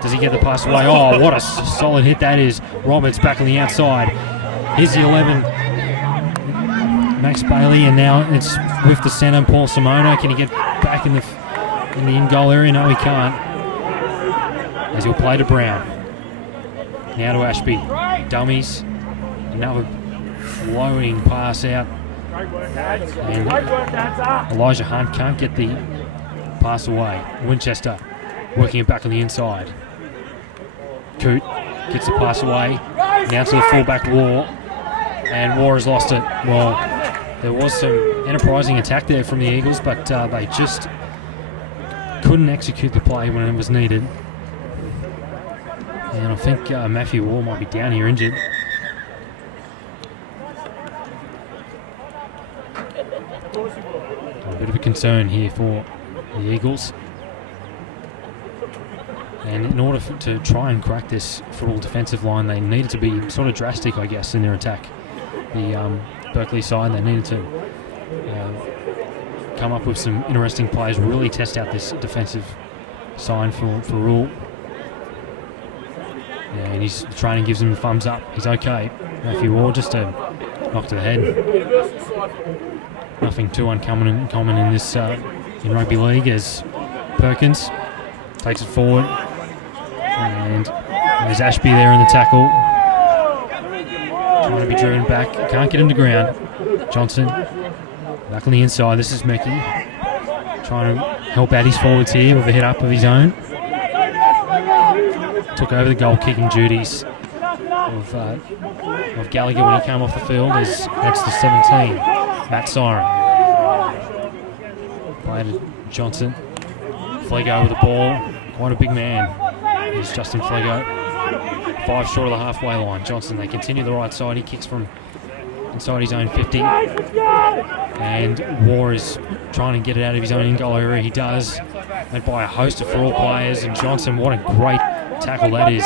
does he get the pass away? Oh, what a solid hit that is. Roberts back on the outside. Here's the 11, Max Bailey, and now it's with the centre, Paul Simona. Can he get back in the in-goal area? No, he can't. As he'll play to Brown. Now to Ashby. Dummies. Another flowing pass out. And Elijah Hunt can't get the pass away. Winchester working it back on the inside. Coot gets the pass away. Now to the fullback War. And War has lost it. Well, there was some enterprising attack there from the Eagles, but they just couldn't execute the play when it was needed. And I think Matthew War might be down here injured. A bit of a concern here for the Eagles. And in order to try and crack this Thirroul defensive line, they needed to be sort of drastic, I guess, in their attack. The Berkeley side, they needed to come up with some interesting plays, really test out this defensive side for Thirroul. Yeah, and his training gives him the thumbs up. He's okay. Matthew Ward just a knock to the head. Nothing too uncommon in this in rugby league, as Perkins takes it forward. And There's Ashby there in the tackle. Trying to be driven back. Can't get him to ground. Johnson back on the inside. This is Mickey. Trying to help out his forwards here with a hit up of his own. Took over the goal kicking duties of Gallagher when he came off the field. That's the 17, Matt Siren. Played to Johnson. Flego with the ball. Quite a big man is Justin Flego. 5 short of the halfway line. Johnson, they continue the right side. He kicks from inside his own 50. And War is trying to get it out of his own in-goal area. He does. Led by a host of Thirroul players. And Johnson, what a great tackle that is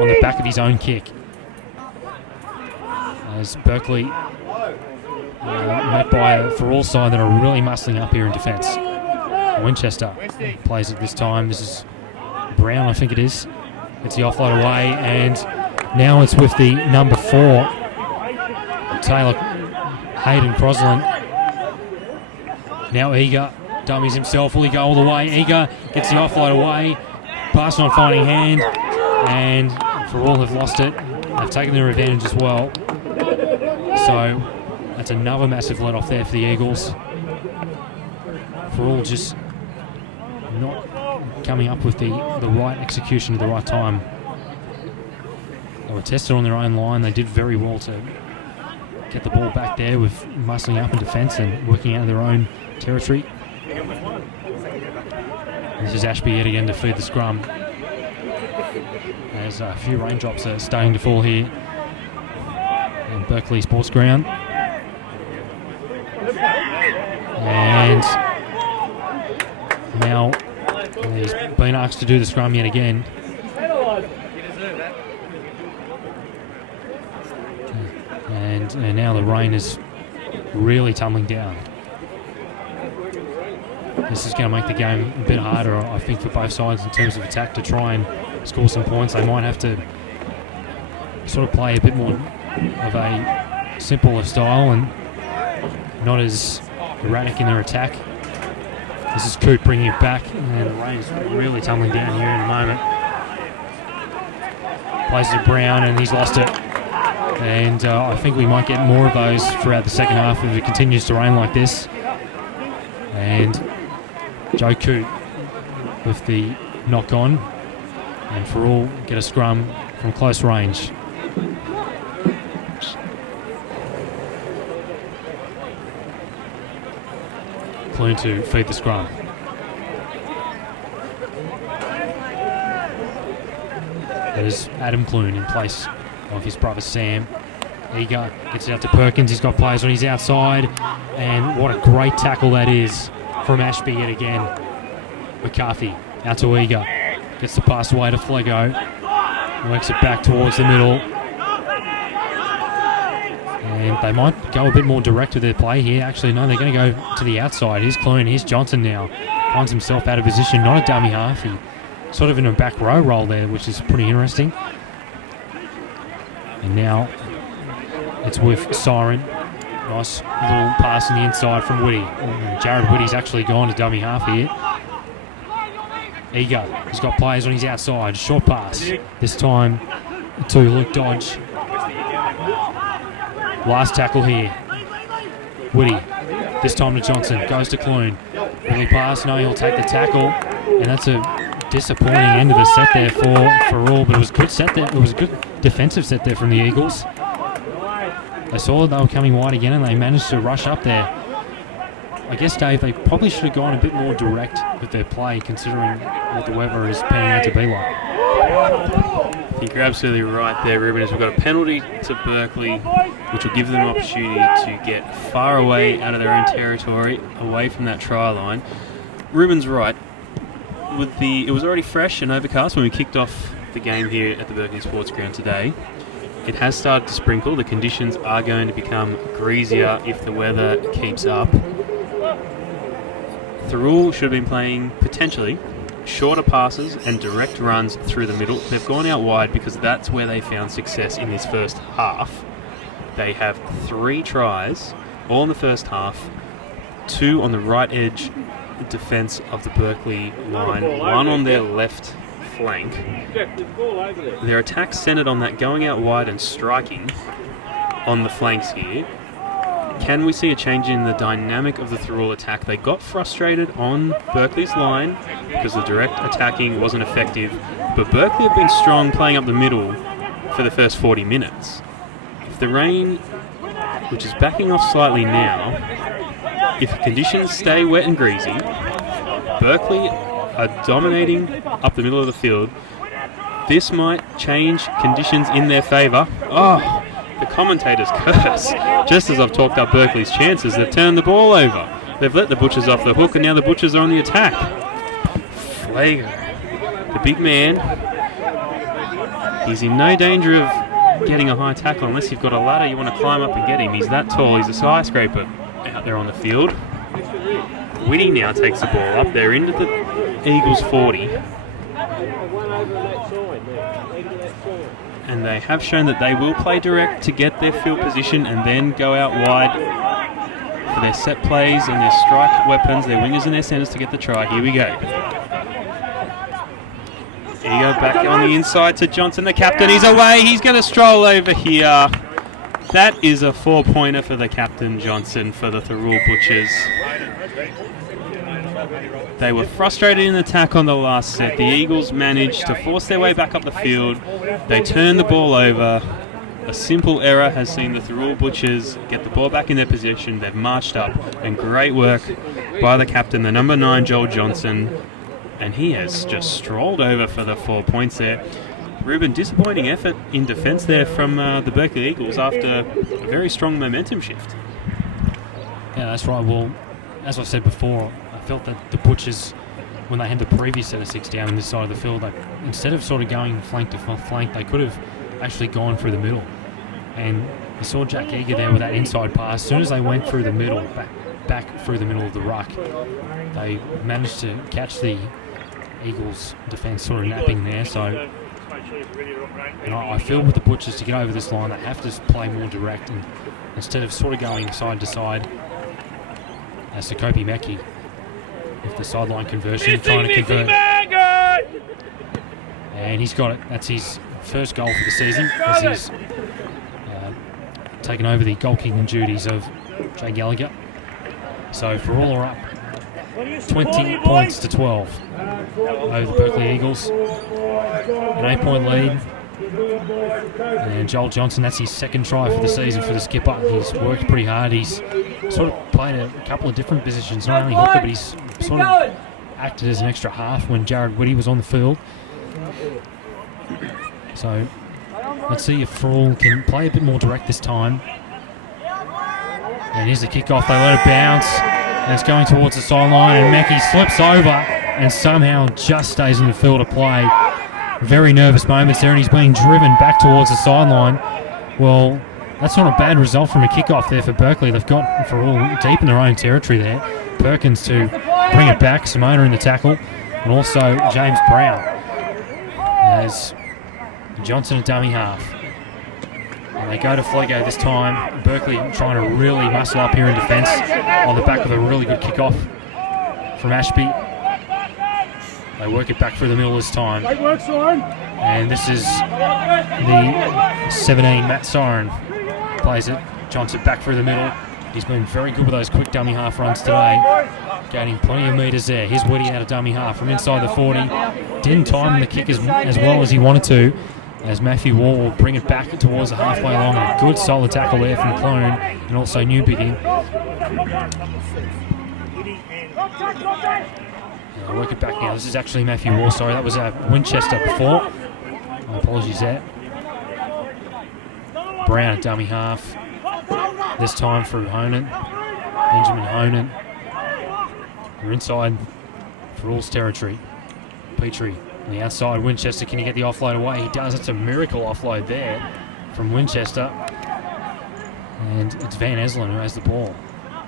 on the back of his own kick. As Berkeley met by a Thirroul side that are really muscling up here in defence. Winchester plays it this time. This is Brown, I think it is. Gets the offload away, and now it's with the number 4, Taylor Hayden Crosland. Now Eager dummies himself. Will he go all the way? Eager gets the offload away. Pass not finding hand, and Thirroul have lost it. They've taken their advantage as well. So that's another massive let off there for the Eagles. Thirroul just not coming up with the right execution at the right time. They were tested on their own line. They did very well to get the ball back there with muscling up in defence and working out of their own territory. This is Ashby yet again to feed the scrum. As a few raindrops are starting to fall here on Berkeley Sports Ground. And now he's been asked to do the scrum yet again. And now the rain is really tumbling down. This is going to make the game a bit harder, I think, for both sides in terms of attack to try and score some points. They might have to sort of play a bit more of a simpler style and not as erratic in their attack. This is Coop bringing it back, and the rain is really tumbling down here in a moment. Plays to Brown, and he's lost it. And I think we might get more of those throughout the second half if it continues to rain like this. And Joe Coop with the knock on, and Thirroul get a scrum from close range. Clune to feed the scrum. There's Adam Clune in place of his brother Sam. Eager gets it out to Perkins. He's got players on his outside, and what a great tackle that is from Ashby yet again. McCarthy out to Eager. Gets the pass away to Flego. Works it back towards the middle. And they might go a bit more direct with their play here. Actually, no, they're going to go to the outside. Here's Clune. Here's Johnson now. Finds himself out of position. Not a dummy half. He sort of in a back row role there, which is pretty interesting. And now it's with Siren. Nice little pass on the inside from Whitty. Jared Whitty's actually gone to dummy half here. Eager. He's got players on his outside. Short pass. This time to Luke Dodge. Last tackle here. Whitty. This time to Johnson. Goes to Clune. Early pass. No, he'll take the tackle. And that's a disappointing end of the set there for Thirroul, but it was a good set there. It was a good defensive set there from the Eagles. They saw that they were coming wide again, and they managed to rush up there. I guess, Dave, they probably should have gone a bit more direct with their play, considering what the weather is panning out to be like. I think you're absolutely right there, Ruben, as we've got a penalty to Berkeley, which will give them an opportunity to get far away out of their own territory, away from that try line. Ruben's right. It was already fresh and overcast when we kicked off the game here at the Berkeley Sports Ground today. It has started to sprinkle. The conditions are going to become greasier if the weather keeps up. Thirroul should have been playing, potentially, shorter passes and direct runs through the middle. They've gone out wide because that's where they found success in this first half. They have 3 tries, all in the first half, 2 on the right edge defence of the Berkeley line, 1 on their left flank. Their attack centred on that going out wide and striking on the flanks here. Can we see a change in the dynamic of the Thirroul attack? They got frustrated on Berkeley's line because the direct attacking wasn't effective, but Berkeley have been strong playing up the middle for the first 40 minutes. If the rain, which is backing off slightly now, if conditions stay wet and greasy, Berkeley are dominating up the middle of the field. This might change conditions in their favour. Oh, the commentators curse. Just as I've talked up Berkeley's chances, they've turned the ball over. They've let the Butchers off the hook, and now the Butchers are on the attack. Flager, the big man, he's in no danger of getting a high tackle unless you've got a ladder you want to climb up and get him. He's that tall. He's a skyscraper out there on the field. Whitty now takes the ball up there into the Eagles 40. And they have shown that they will play direct to get their field position and then go out wide for their set plays and their strike weapons, their wingers and their centres to get the try. Here we go. Here you go, back on the inside to Johnson, the captain. He's away. He's going to stroll over here. That is a 4-pointer for the captain, Johnson, for the Thirroul Butchers. They were frustrated in the attack on the last set. The Eagles managed to force their way back up the field. They turned the ball over. A simple error has seen the Thirroul Butchers get the ball back in their position. They've marched up, and great work by the captain, the number 9, Joel Johnson. And he has just strolled over for the 4 points there. Ruben, disappointing effort in defence there from the Berkeley Eagles after a very strong momentum shift. Yeah, that's right. Well, as I said before, I felt that the Butchers, when they had the previous set of 6 down on this side of the field, instead of sort of going flank to flank, they could have actually gone through the middle. And you saw Jack Eager there with that inside pass. As soon as they went through the middle, back through the middle of the ruck, they managed to catch the Eagles' defence sort of napping there. So and I feel with the Butchers to get over this line, they have to play more direct, and instead of sort of going side to side, as Kobe Mecki, with the sideline conversion, trying to convert. And he's got it. That's his first goal for the season, as he's taken over the goal-kicking duties of Jay Gallagher. So Thirroul are up 20 points to 12 over the Berkeley Eagles. An 8-point lead. And Joel Johnson, that's his second try for the season for the skipper. He's worked pretty hard. He's sort of played a couple of different positions, not only hooker, but he's sort of acted as an extra half when Jared Whitty was on the field. So let's see if Thirroul can play a bit more direct this time. And here's the kickoff. They let it bounce. And it's going towards the sideline, and Mackey slips over and somehow just stays in the field of play. Very nervous moments there, and he's being driven back towards the sideline. Well, that's not a bad result from a kickoff there for Berkeley. They've got Thirroul deep in their own territory there. Perkins to bring it back, Simona in the tackle, and also James Brown as Johnson a dummy half. And they go to Flego this time. Berkeley trying to really muscle up here in defence on the back of a really good kickoff from Ashby. They work it back through the middle this time. And this is the 17, Matt Soren, plays it. Johnson back through the middle. He's been very good with those quick dummy half runs today. Gaining plenty of metres there. Here's Whitty out of dummy half from inside the 40. Didn't time the kick as well as he wanted to, as Matthew Wall will bring it back towards the halfway line. A good solid tackle there from Clone and also Newbiggie. Work it back now. This is actually Matthew Wall. Sorry, that was Winchester before. My apologies there. Brown at dummy half. This time through Honan. Benjamin Honan. We're inside Thirroul's territory. Petrie on the outside. Winchester, can he get the offload away? He does. It's a miracle offload there from Winchester. And it's Van Eslen who has the ball.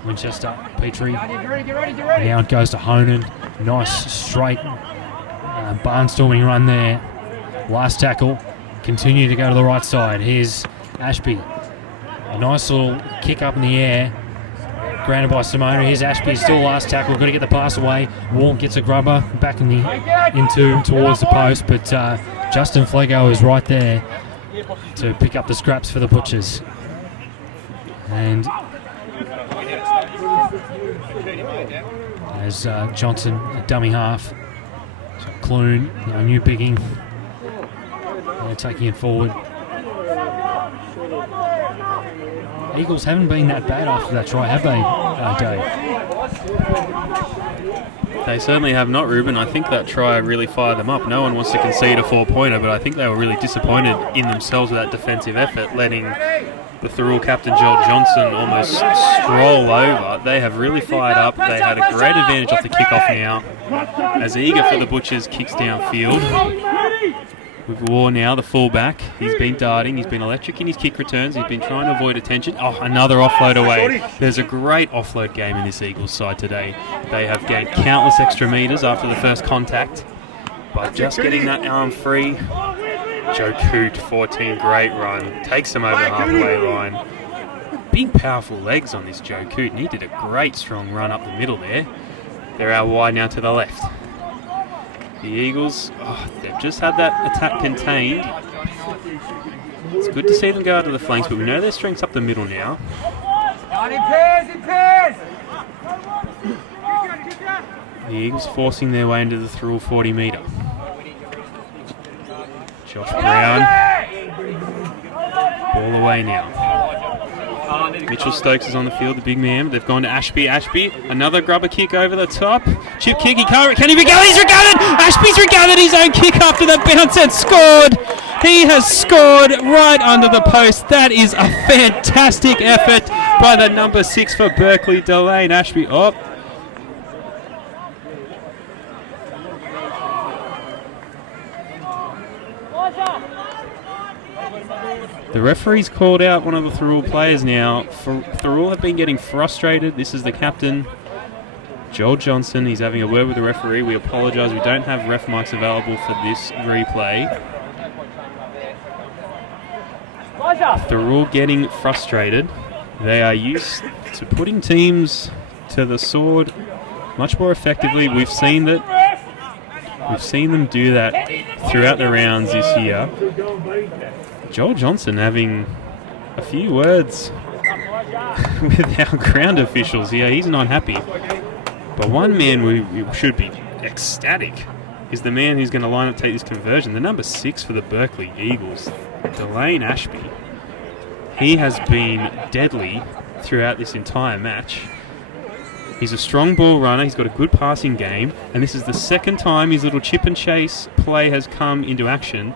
Winchester, Petrie. And now it goes to Honan. Nice straight barnstorming run there. Last tackle. Continue to go to the right side. Here's Ashby. A nice little kick up in the air. grounded by Simona. Here's Ashby, still last tackle. Got to get the pass away. Wall gets a grubber back towards the post, but Justin Flego is right there to pick up the scraps for the Butchers. And as Johnson, a dummy half. So Clune, our new bigging, taking it forward. Eagles haven't been that bad after that try, have they, Dave? They certainly have not, Ruben. I think that try really fired them up. No one wants to concede a 4-pointer, but I think they were really disappointed in themselves with that defensive effort, letting the Thirroul captain, Joel Johnson, almost stroll over. They have really fired up. They had a great advantage off the kickoff now. As eager for the Butchers kicks downfield. With War now, the fullback. He's been darting. He's been electric in his kick returns. He's been trying to avoid attention. Oh, another offload away. There's a great offload game in this Eagles side today. They have gained countless extra metres after the first contact. But just getting that arm free. Joe Coote, 14, great run. Takes them over the halfway line. Big, powerful legs on this Joe Coote. And he did a great, strong run up the middle there. They're out wide now to the left. The Eagles, they've just had that attack contained. It's good to see them go out to the flanks, but we know their strength's up the middle now. The Eagles forcing their way into the Thirroul 40-metre. Josh Brown. Ball away now. Mitchell Stokes is on the field, the big man. They've gone to Ashby. Ashby, another grubber kick over the top. Chip kick, can he regather? He's regathered! Ashby's regathered his own kick after the bounce and scored! He has scored right under the post. That is a fantastic effort by the number 6 for Berkeley, Delane Ashby. Oh. The referee's called out one of the Thirroul players now. Thirroul have been getting frustrated. This is the captain, Joel Johnson. He's having a word with the referee. We apologise. We don't have ref mics available for this replay. Thirroul getting frustrated. They are used to putting teams to the sword much more effectively. We've seen them do that throughout the rounds this year. Joel Johnson having a few words with our ground officials here. He's not happy. But one man we should be ecstatic is the man who's going to line up take this conversion. The number 6 for the Berkeley Eagles, Delane Ashby. He has been deadly throughout this entire match. He's a strong ball runner. He's got a good passing game. And this is the second time his little chip and chase play has come into action.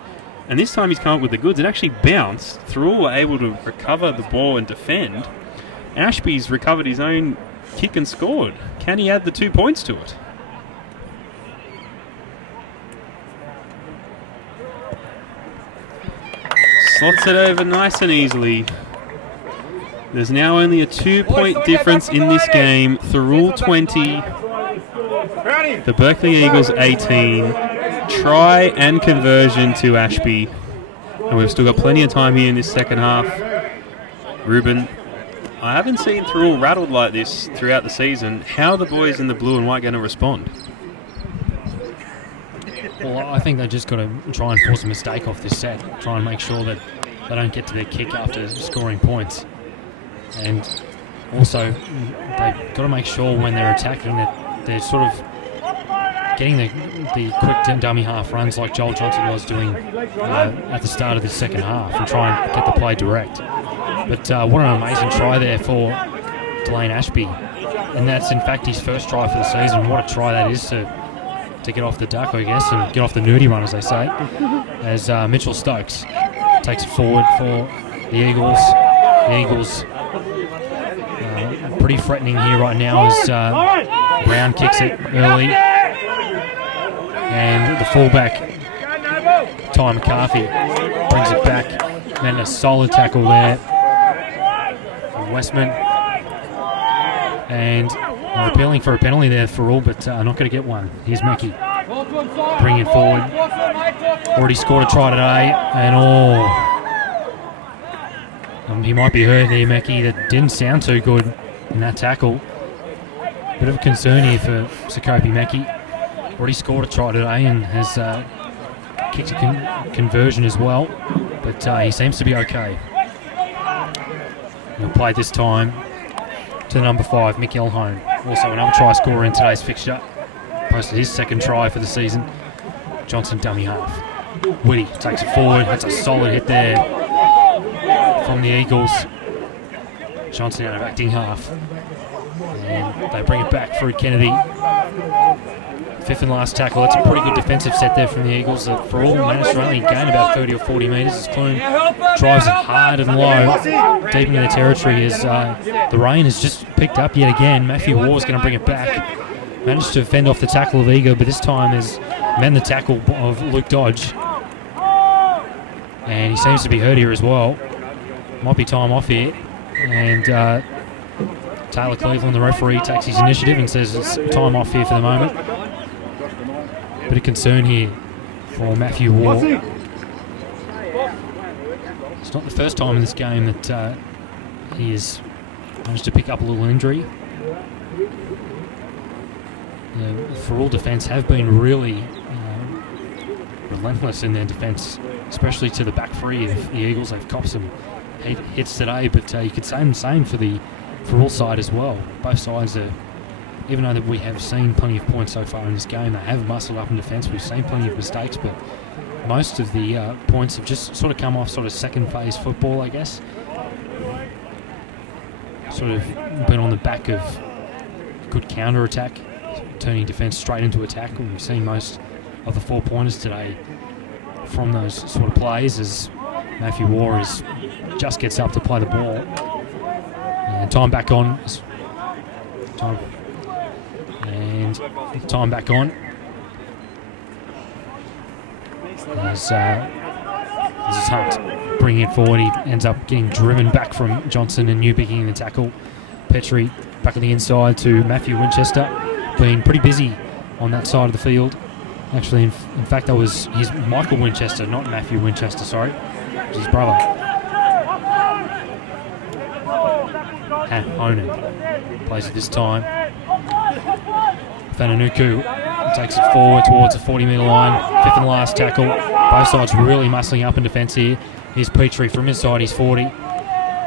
And this time he's come up with the goods. It actually bounced. Thirroul were able to recover the ball and defend. Ashby's recovered his own kick and scored. Can he add the 2 points to it? Slots it over nice and easily. There's now only a 2-point difference in this game. Thirroul 20, the Berkeley Eagles 18. Try and conversion to Ashby. And we've still got plenty of time here in this second half. Ruben, I haven't seen Thirroul rattled like this throughout the season. How are the boys in the blue and white going to respond? Well, I think they just got to try and force a mistake off this set. Try and make sure that they don't get to their kick after scoring points. And also, they've got to make sure when they're attacking that they're sort of getting the quick dummy half runs like Joel Johnson was doing at the start of the second half and try and get the play direct. But what an amazing try there for Delane Ashby. And that's in fact his first try for the season. What a try that is to get off the duck, I guess, and get off the nudie run, as they say. As Mitchell Stokes takes it forward for the Eagles. The Eagles pretty threatening here right now as Brown kicks it early. And the fullback, Ty McCarthy, brings it back. And a solid tackle there from Westman. And they're appealing for a penalty there for all, but not going to get one. Here's Mackey. Bring it forward. Already scored a try today. And he might be hurt there, Mackey. That didn't sound too good. in that tackle. Bit of a concern here for Sakopi Meki. Already scored a try today and has kicked a conversion as well, but he seems to be okay. He'll play this time to number 5, Mick Elhone. Also another try scorer in today's fixture. Posted his second try for the season. Johnson dummy half. Whitty takes it forward. That's a solid hit there from the Eagles. Johnson out of acting half. And they bring it back through Kennedy. 5th and last tackle. That's a pretty good defensive set there from the Eagles. Thirroul managed to only gain about 30 or 40 metres as Clune drives it hard and low deep into the territory as the rain has just picked up yet again. Matthew Waugh's going to bring it back. Managed to fend off the tackle of Eager, but this time has met the tackle of Luke Dodge. And he seems to be hurt here as well. Might be time off here. And Taylor Cleveland, the referee, takes his initiative and says it's time off here for the moment. Bit of concern here for Matthew Waugh. It's not the first time in this game that he has managed to pick up a little injury. The Thirroul defence have been really relentless in their defence, especially to the back three of the Eagles. They've copped some hits today, but you could say the same for the Thirroul side as well. Both sides are, even though that we have seen plenty of points so far in this game, they have muscled up in defence. We've seen plenty of mistakes, but most of the points have just sort of come off sort of second phase football, I guess. Sort of been on the back of good counter attack, turning defence straight into attack. We've seen most of the 4-pointers today from those sort of plays as Matthew Waugh just gets up to play the ball. And time back on. Time back on. As Hunt bringing it forward, he ends up getting driven back from Johnson and Newbiggie in the tackle. Petrie back on the inside to Matthew Winchester, being pretty busy on that side of the field. Actually, in fact, that was Michael Winchester, not Matthew Winchester, sorry. It was his brother. Honan plays it this time. Fananuku takes it forward towards the 40-metre line. 5th and last tackle. Both sides really muscling up in defence here. Here's Petrie from inside his 40.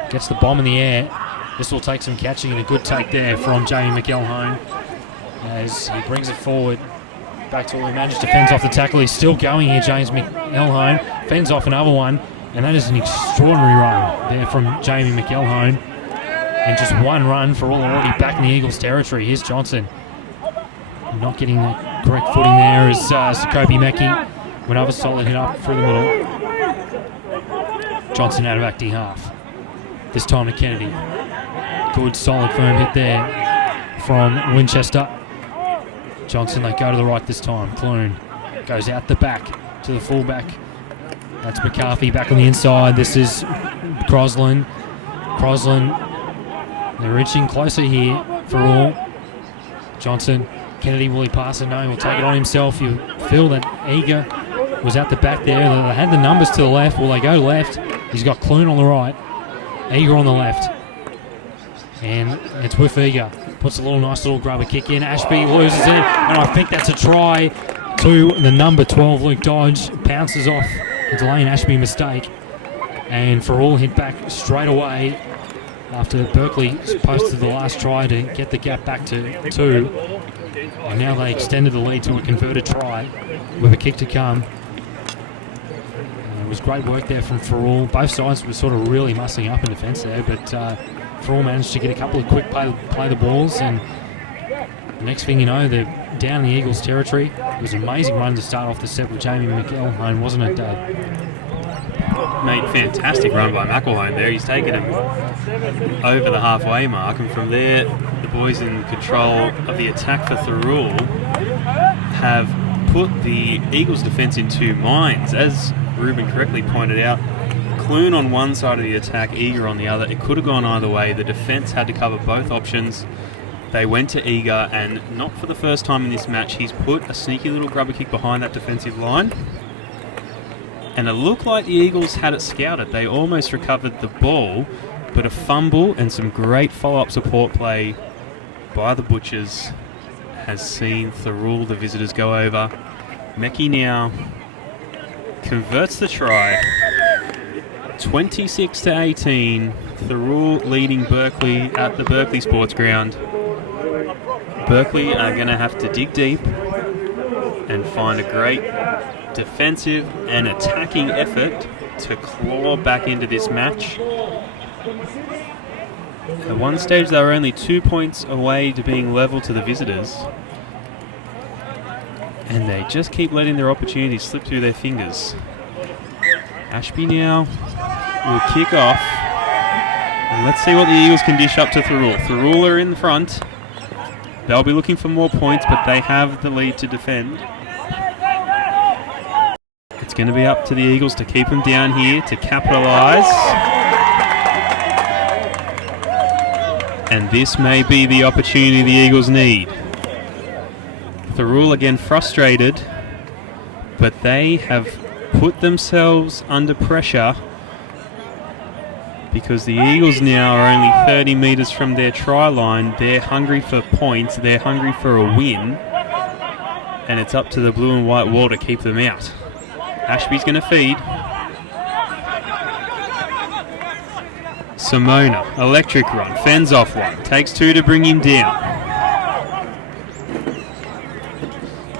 Gets the bomb in the air. This will take some catching and a good take there from Jamie McElhone as he brings it forward. Back to where he managed to fend off the tackle. He's still going here, James McElhone. Fends off another one. And that is an extraordinary run there from Jamie McElhone. And just one run for all already back in the Eagles' territory. Here's Johnson. Not getting the correct footing there as Sakopi Meki. Another solid hit up through the middle. Johnson out of acting half. This time to Kennedy. Good, solid, firm hit there from Winchester. Johnson, they go to the right this time. Clune goes out the back to the fullback. That's McCarthy back on the inside. This is Crosland. They're inching closer here for all. Johnson, Kennedy, will he pass it? No, he'll take it on himself. You feel that Eager was at the back there. They had the numbers to the left. Will they go left? He's got Clune on the right. Eager on the left. And it's with Eager. Puts a nice little grubber kick in. Ashby loses it. And I think that's a try to the number 12, Luke Dodge. Pounces off a Delane Ashby mistake. And Thirroul hit back straight away after Berkeley posted the last try to get the gap back to 2. And now they extended the lead to a converted try with a kick to come. It was great work there from Thirroul. Both sides were sort of really mussing up in defence there, but Thirroul managed to get a couple of quick play the balls, and the next thing you know, they're down in the Eagles' territory. It was an amazing run to start off the set with Jamie McElhone, wasn't it, Dad? Mate, fantastic run by McElhone there. He's taken him over the halfway mark, and from there, the boys in control of the attack for Thirroul have put the Eagles' defence in two minds. As Ruben correctly pointed out, Clune on one side of the attack, Eager on the other. It could have gone either way. The defence had to cover both options. They went to Eager, and not for the first time in this match, he's put a sneaky little grubber kick behind that defensive line. And it looked like the Eagles had it scouted. They almost recovered the ball, But a fumble and some great follow-up support play by the Butchers has seen Thirroul, the visitors, go over. Meckie now converts the try. 26-18. Thirroul leading Berkeley at the Berkeley Sports Ground. Berkeley are going to have to dig deep and find a great defensive and attacking effort to claw back into this match. At one stage they were only 2 points away to being level to the visitors, and they just keep letting their opportunities slip through their fingers. Ashby now will kick off, and let's see what the Eagles can dish up to Thirroul. Thirroul are in the front. They'll be looking for more points, but they have the lead to defend. It's going to be up to the Eagles to keep them down here, to capitalise. And this may be the opportunity the Eagles need. Thirroul again frustrated, but they have put themselves under pressure because the Eagles now are only 30 metres from their try line. They're hungry for points, they're hungry for a win, and it's up to the blue and white wall to keep them out. Ashby's going to feed. Simona, electric run, fends off one, takes two to bring him down.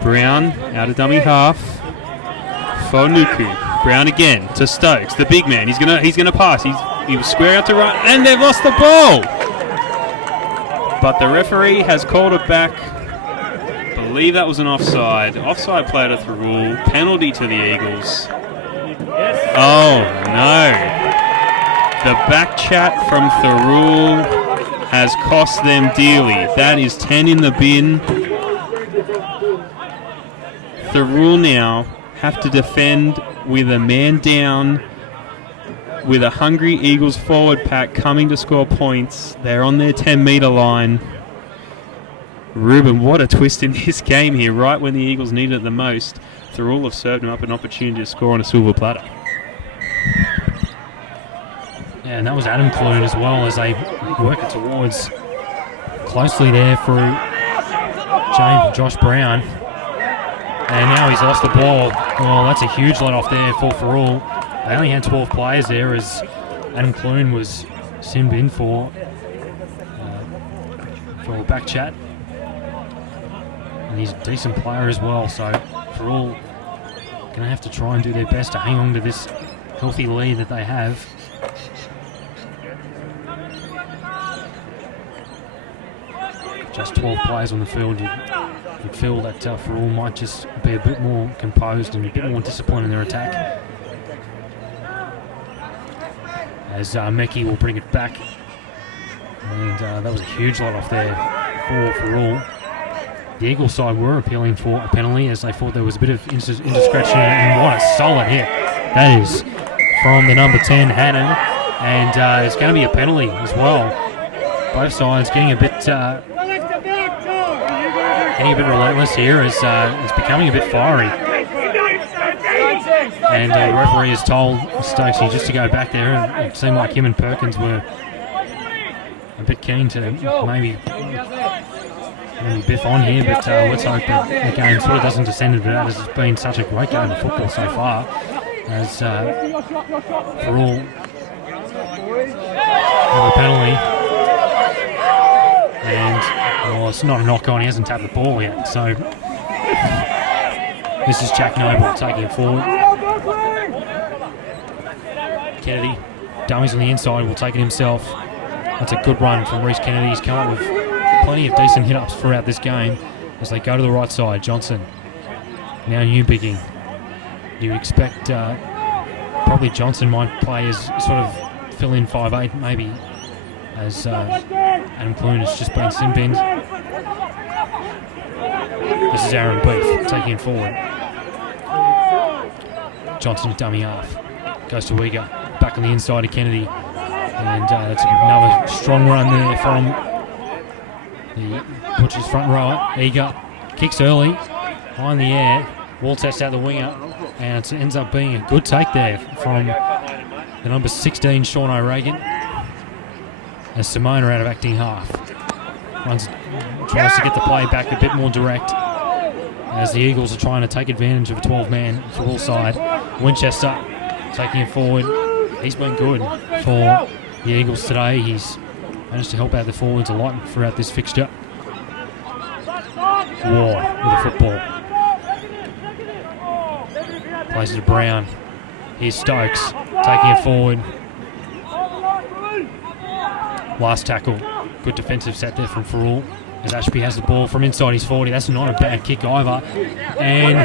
Brown out of dummy half. Fonuku, Brown again to Stokes, the big man. He's gonna pass. He was square out to right, and they've lost the ball. But the referee has called it back. I believe that was an offside. Offside play to Thirroul. Penalty to the Eagles. Oh no. The back chat from Thirroul has cost them dearly. That is 10 in the bin. Thirroul now have to defend with a man down, with a hungry Eagles forward pack coming to score points. They're on their 10-metre line. Ruben, what a twist in this game here, right when the Eagles need it the most. Thirroul have served them up an opportunity to score on a silver platter. Yeah, and that was Adam Clune as well, as they work it towards closely there for Josh Brown. And now he's lost the ball. Well, that's a huge let off there for Thirroul. They only had 12 players there as Adam Clune was simmed in for a back chat. And he's a decent player as well, so Thirroul going to have to try and do their best to hang on to this healthy lead that they have. Just 12 players on the field. You'd feel that Thirroul might just be a bit more composed and a bit more disciplined in their attack. As Meckie will bring it back. And that was a huge lot off there for Thirroul. The Eagles side were appealing for a penalty as they thought there was a bit of indiscretion, and what a solid hit. That is from the number 10, Hannon. And it's going to be a penalty as well. Both sides getting a bit relentless here as it's becoming a bit fiery. And the referee has told Stokesy just to go back there, and it seemed like him and Perkins were a bit keen to maybe biff on here, but let's hope that the game sort of doesn't descend into that, as it's been such a great game of football so far. As Thirroul have a penalty. And, well, it's not a knock-on. He hasn't tapped the ball yet. So, this is Jack Noble taking it forward. Kennedy, dummies on the inside, will take it himself. That's a good run from Reece Kennedy. He's come up with plenty of decent hit-ups throughout this game as they go to the right side. Johnson, now Newbigging. You expect probably Johnson might play as sort of fill-in 5'8", maybe, as Adam Clune has just been sin-binned. This is Aaron Beef taking it forward. Johnson dummy half. Goes to Uyghur. Back on the inside of Kennedy. And that's another strong run there from the Butchers front rower. Uyghur kicks early. High in the air. Wall test out the winger. And it ends up being a good take there from the number 16, Sean O'Regan. as Simona out of acting half. Tries to get the play back a bit more direct as the Eagles are trying to take advantage of a 12-man Thirroul side. Winchester taking it forward. He's been good for the Eagles today. He's managed to help out the forwards a lot throughout this fixture. Ward with the football. Plays it to Brown. Here's Stokes taking it forward. Last tackle. Good defensive set there from Thirroul as Ashby has the ball from inside his 40. That's not a bad kick either. And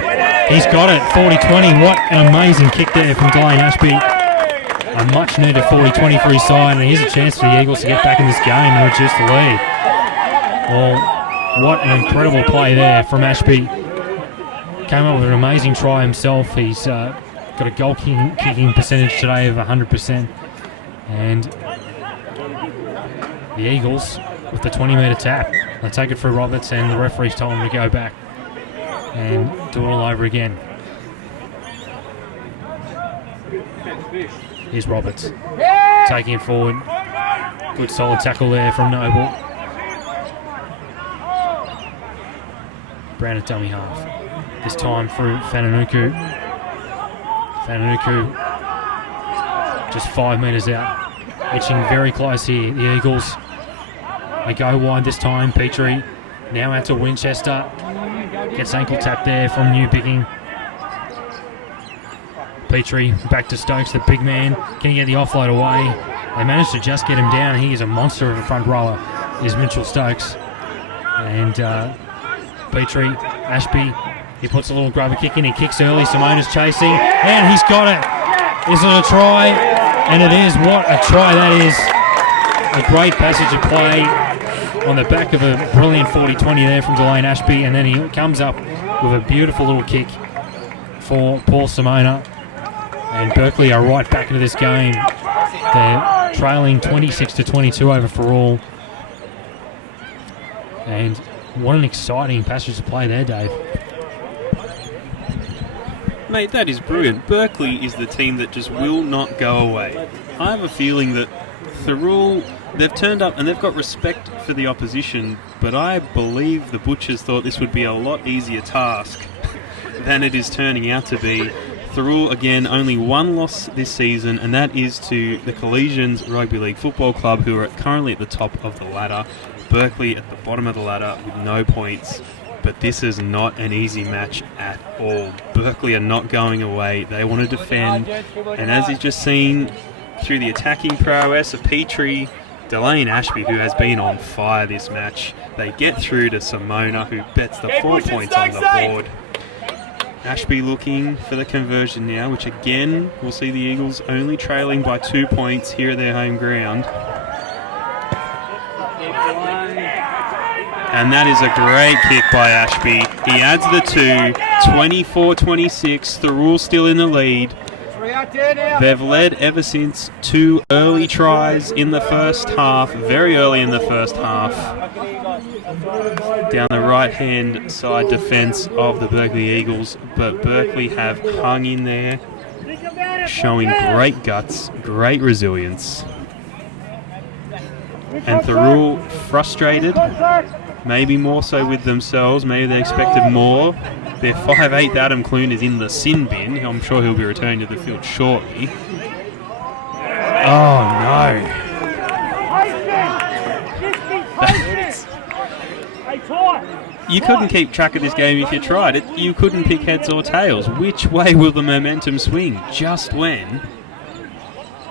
he's got it. 40-20. What an amazing kick there from Delane Ashby. A much needed 40-20 for his side, and here's a chance for the Eagles to get back in this game and reduce the lead. Well, what an incredible play there from Ashby. Came up with an amazing try himself. He's got a goal kicking percentage today of 100%. And the Eagles with the 20-metre tap. They take it through Roberts, and the referee's told him to go back and do it all over again. Here's Roberts taking it forward. Good solid tackle there from Noble. Brown at dummy half. This time through Fananuku. Fananuku just 5 metres out. Itching very close here. The Eagles, they go wide this time. Petrie now out to Winchester. Gets ankle tap there from Newbigging. Petrie back to Stokes, the big man. Can he get the offload away? They managed to just get him down. He is a monster of a front rower, is Mitchell Stokes. And Petrie, Ashby, he puts a little grubber kick in. He kicks early. Simona's chasing. And he's got it. Is it a try? And it is. What a try that is. A great passage of play on the back of a brilliant 40-20 there from Delane Ashby. And then he comes up with a beautiful little kick for Paul Simona. And Berkeley are right back into this game. They're trailing 26-22 over Thirroul. And what an exciting passage to play there, Dave. Mate, that is brilliant. Berkeley is the team that just will not go away. I have a feeling that Thirroul, they've turned up and they've got respect for the opposition, but I believe the Butchers thought this would be a lot easier task than it is turning out to be. Thirroul, again, only one loss this season, and that is to the Collegians Rugby League Football Club, who are currently at the top of the ladder. Berkeley at the bottom of the ladder with no points. But this is not an easy match at all. Berkeley are not going away. They want to defend. And as you've just seen through the attacking prowess of Petrie, Delane Ashby, who has been on fire this match, they get through to Simona, who bets the 4 points on the board. Ashby looking for the conversion now, which again will see the Eagles only trailing by 2 points here at their home ground. And that is a great kick by Ashby. He adds the 2, 24-26, Thirroul still in the lead. They've led ever since 2 early tries in the first half, very early in the first half. Down the right-hand side defence of the Berkeley Eagles, but Berkeley have hung in there, showing great guts, great resilience. And Thirroul frustrated, maybe more so with themselves, maybe they expected more. Their 5'8" Adam Clune is in the sin bin. I'm sure he'll be returning to the field shortly. Oh no. You couldn't keep track of this game if you tried it. You couldn't pick heads or tails. Which way will the momentum swing? Just when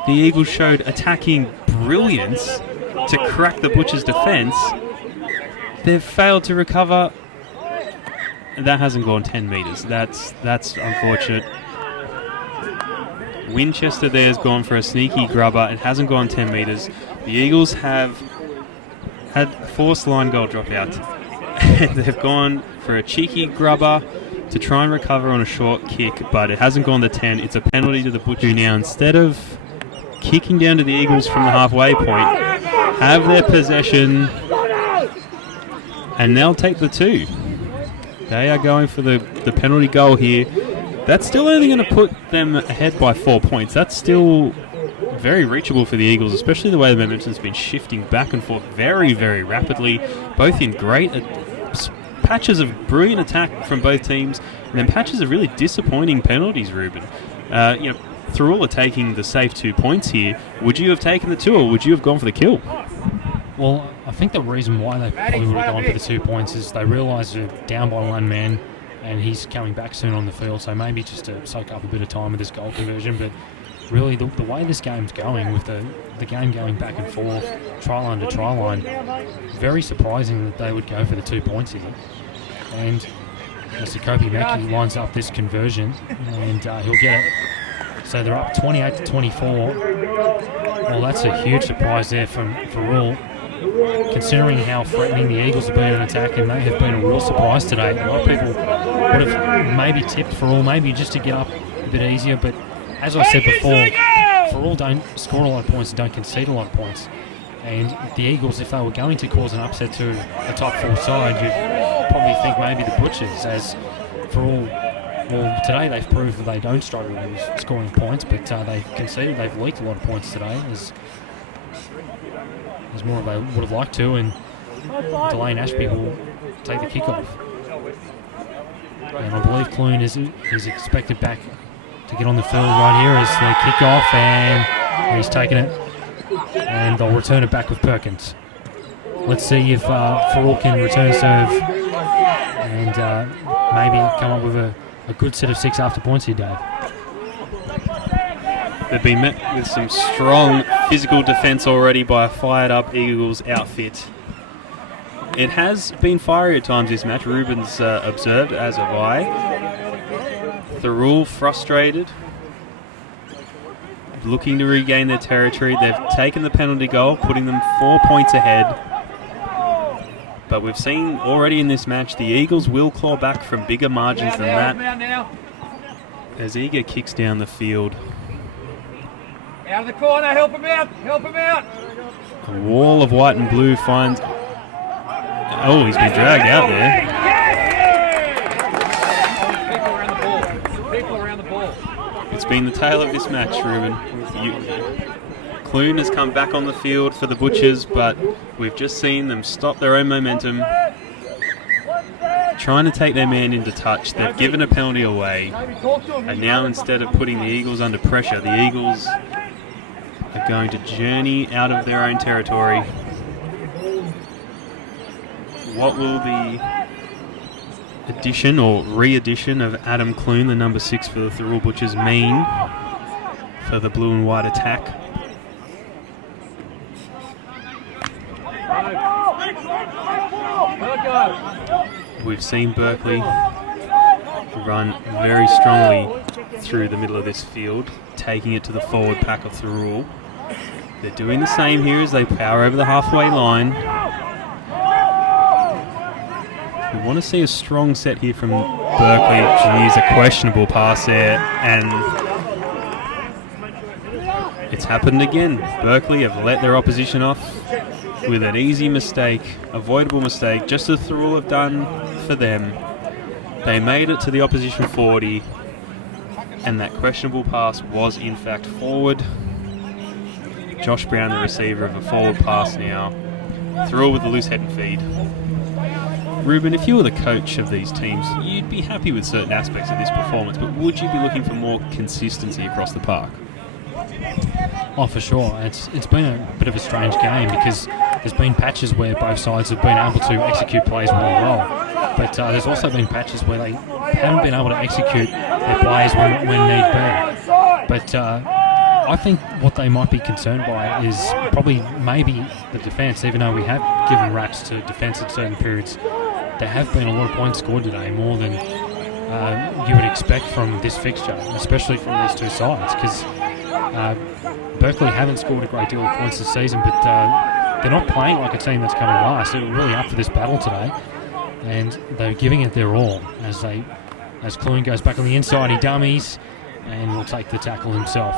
the Eagles showed attacking brilliance to crack the Butchers' defence, they've failed to recover. That hasn't gone 10 metres. That's unfortunate. Winchester there has gone for a sneaky grubber. It hasn't gone 10 metres. The Eagles have had forced line goal dropout. They've gone for a cheeky grubber to try and recover on a short kick, but it hasn't gone to 10. It's a penalty to the Butcher now. Instead of kicking down to the Eagles from the halfway point, have their possession, and they'll take the 2. They are going for the penalty goal here. That's still only going to put them ahead by 4 points. That's still very reachable for the Eagles, especially the way the momentum's been shifting back and forth very, very rapidly, both in great patches of brilliant attack from both teams, and then patches of really disappointing penalties, Ruben. Thirroul are taking the safe 2 points here. Would you have taken the 2, or would you have gone for the kill? Well, I think the reason why they probably would have gone for the 2 points is they realise they're down by one man and he's coming back soon on the field, so maybe just to soak up a bit of time with this goal conversion. But really, the way this game's going, with the game going back and forth, try line to try line, very surprising that they would go for the 2 points here. And Kopi Meki lines up this conversion, and he'll get it. So they're up 28-24. Well, that's a huge surprise there from Thirroul, considering how threatening the Eagles have been in attack, and they have been a real surprise today. A lot of people would have maybe tipped Thirroul, maybe just to get up a bit easier, but as I said before, Thirroul don't score a lot of points and don't concede a lot of points. And the Eagles, if they were going to cause an upset to a top 4 side, you'd probably think maybe the Butchers, as Thirroul, well, today they've proved that they don't struggle with scoring points, but they've conceded, they've leaked a lot of points today, as more of they would have liked to, and Delane Ashby will take the kickoff. And I believe Clune is expected back to get on the field right here as the kickoff, and he's taken it, and they'll return it back with Perkins. Let's see if Thirroul can return serve and maybe come up with a good set of 6 after points here, Dave. They've been met with some strong physical defence already by a fired-up Eagles outfit. It has been fiery at times this match. Ruben's observed, as have I. Thirroul frustrated, looking to regain their territory. They've taken the penalty goal, putting them 4 points ahead. But we've seen already in this match the Eagles will claw back from bigger margins than that. As Eager kicks down the field. Out of the corner, help him out, help him out. A wall of white and blue finds... Oh, he's been dragged out there. People around the ball. It's been the tale of this match, Ruben. Clune has come back on the field for the Butchers, but we've just seen them stop their own momentum, trying to take their man into touch. They've given a penalty away, and now instead of putting the Eagles under pressure, the Eagles are going to journey out of their own territory. What will the addition or re-addition of Adam Clune, the number 6 for the Thirroul Butchers, mean for the blue and white attack? We've seen Berkeley run very strongly through the middle of this field, taking it to the forward pack of Thirroul. They're doing the same here as they power over the halfway line. We want to see a strong set here from Berkeley. Geez, a questionable pass there, and it's happened again. Berkeley have let their opposition off with an easy mistake, avoidable mistake, just as Thirroul have done for them. They made it to the opposition 40, and that questionable pass was in fact forward. Josh Brown, the receiver of a forward pass now. Thirroul with the loose head and feed. Ruben, if you were the coach of these teams, you'd be happy with certain aspects of this performance, but would you be looking for more consistency across the park? Oh, for sure. It's been a bit of a strange game because there's been patches where both sides have been able to execute plays really well, but there's also been patches where they haven't been able to execute their plays when need be. But I think what they might be concerned by is probably maybe the defence, even though we have given raps to defence at certain periods. There have been a lot of points scored today, more than you would expect from this fixture, especially from these two sides, because Berkeley haven't scored a great deal of points this season, but they're not playing like a team that's coming last. They're really up for this battle today, and they're giving it their all as Clune goes back on the inside. He dummies and will take the tackle himself.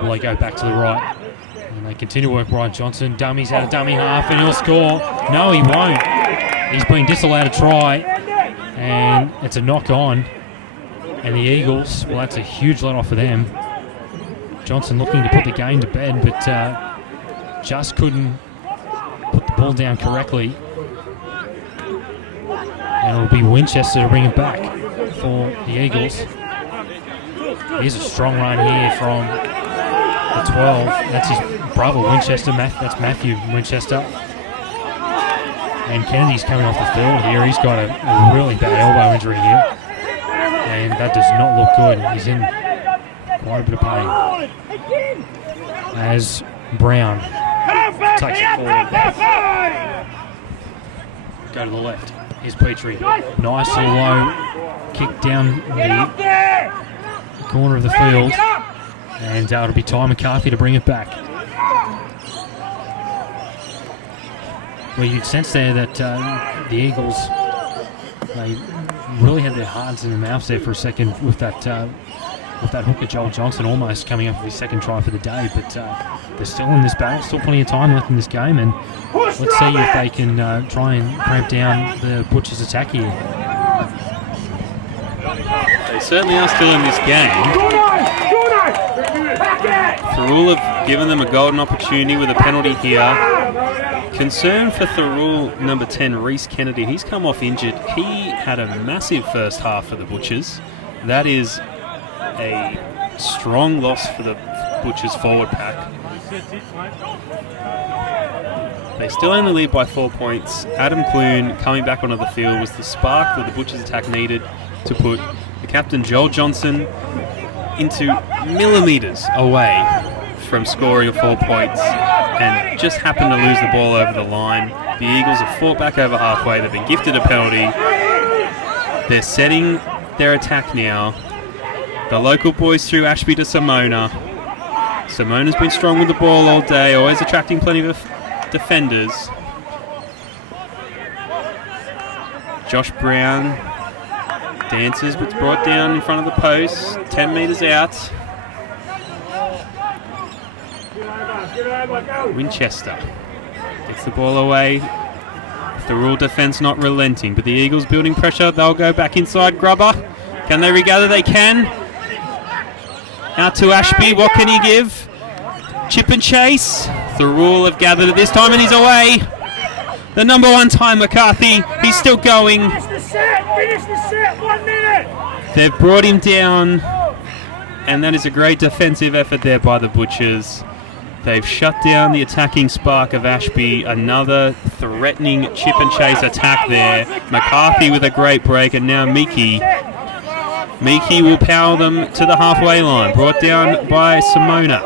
Will they go back to the right? And they continue to work right. Johnson dummies out of dummy half, and he'll score. No, he won't. He's been disallowed a try, and it's a knock on. And the Eagles, well, that's a huge let off for them. Johnson looking to put the game to bed, but just couldn't put the ball down correctly. And it'll be Winchester to bring it back for the Eagles. Here's a strong run here from the 12. That's his brother, Winchester. That's Matthew Winchester. And Kennedy's coming off the field here. He's got a really bad elbow injury here. And that does not look good. He's in quite a bit of pain. As Brown takes it forward. Go to the left. Here's Petrie. Nice little low kick down the corner of the field. And it'll be Ty McCarthy to bring it back. Well, you'd sense there that the Eagles, they really had their hearts in their mouths there for a second with that hooker Joel Johnson almost coming up with his second try for the day. But they're still in this battle, still plenty of time left in this game, and let's see if they can try and cramp down the Butchers' attack here. They certainly are still in this game. Thirroul have given them a golden opportunity with a penalty here. Concern for Thirroul, number 10, Reese Kennedy. He's come off injured. He had a massive first half for the Butchers. That is a strong loss for the Butchers forward pack. They still only lead by 4 points. Adam Clune coming back onto the field was the spark that the Butchers attack needed to put the captain Joel Johnson into millimetres away from scoring 4 points, and just happened to lose the ball over the line. The Eagles have fought back over halfway. They've been gifted a penalty. They're setting their attack now. The local boys through Ashby to Simona. Simona's been strong with the ball all day, always attracting plenty of defenders. Josh Brown dances, but it's brought down in front of the post, 10 metres out. Winchester gets the ball away. Thirroul defence not relenting, but the Eagles building pressure. They'll go back inside. Grubber. Can they regather? They can. Out to Ashby. What can he give? Chip and chase. Thirroul have gathered at this time, and he's away. The number 1 Ty McCarthy. He's still going. Finish the set, 1 minute. They've brought him down, and that is a great defensive effort there by the Butchers. They've shut down the attacking spark of Ashby. Another threatening chip and chase attack there. McCarthy with a great break, and now Miki. Miki will power them to the halfway line. Brought down by Simona.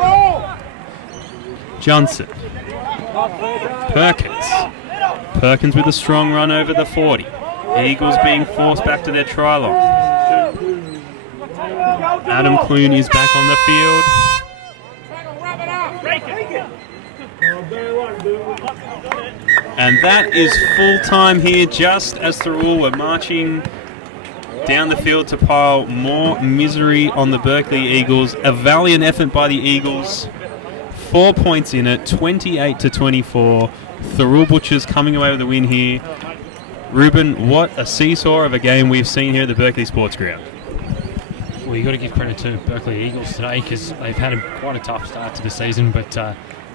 Johnson. Perkins with a strong run over the 40. Eagles being forced back to their try line. Adam Clune is back on the field. And that is full time here, just as Thirroul were marching down the field to pile more misery on the Berkeley Eagles. A valiant effort by the Eagles. 4 points in it, 28-24. Thirroul Butchers coming away with the win here. Ruben, what a seesaw of a game we've seen here at the Berkeley Sports Ground. Well, you've got to give credit to Berkeley Eagles today because they've had quite a tough start to the season, but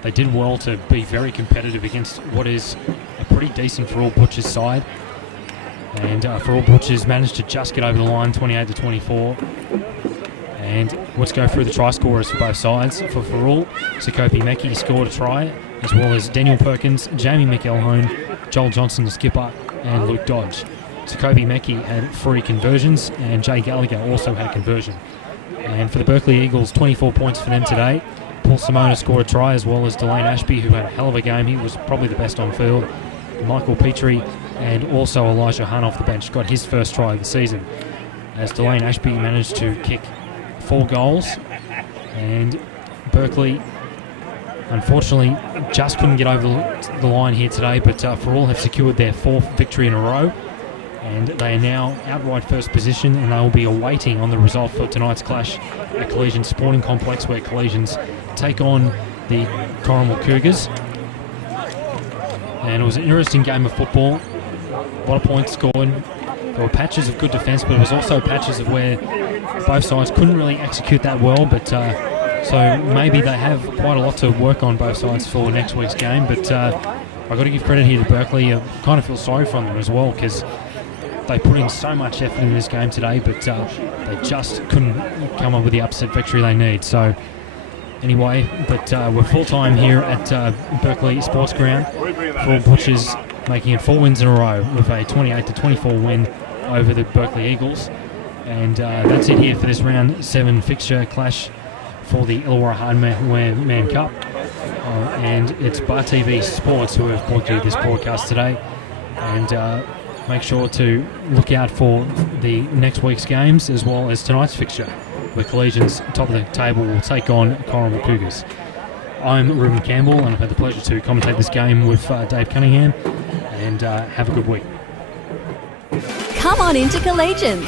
they did well to be very competitive against what is a pretty decent Thirroul Butchers side. And Thirroul Butchers managed to just get over the line, 28-24. And let's go through the try scorers for both sides. For Thirroul, Sakopi Meki scored a try, as well as Daniel Perkins, Jamie McElhone, Joel Johnson, the skipper, and Luke Dodge. Sakopi Meki had 3 conversions, and Jay Gallagher also had a conversion. And for the Berkeley Eagles, 24 points for them today. Paul Simona scored a try, as well as Delane Ashby, who had a hell of a game. He was probably the best on field. Michael Petrie and also Elijah Hunt off the bench got his first try of the season, as Delane Ashby managed to kick 4 goals. And Berkeley, unfortunately, just couldn't get over the line here today, but Thirroul have secured their 4th victory in a row. And they are now outright first position, and they will be awaiting on the result for tonight's clash at Collegian Sporting Complex, where Collegians take on the Corrimal Cougars. And it was an interesting game of football. A lot of points scored. There were patches of good defence, but there was also patches of where both sides couldn't really execute that well, but So maybe they have quite a lot to work on both sides for next week's game, but I've got to give credit here to Berkeley. I kind of feel sorry for them as well, because they put in so much effort in this game today, but they just couldn't come up with the upset victory they need. So anyway, but we're full-time here at Berkeley Sports Ground for Butchers, making it 4 wins in a row with a 28-24 win over the Berkeley Eagles. And that's it here for this round 7 fixture clash for the Illawarra Hardware Cup. And it's Bar TV Sports who have brought you this broadcast today. And make sure to look out for the next week's games as well as tonight's fixture, where Collegians, top of the table, will take on Corrimal Cougars. I'm Ruben Campbell, and I've had the pleasure to commentate this game with Dave Cunningham. And have a good week. Come on into Collegians.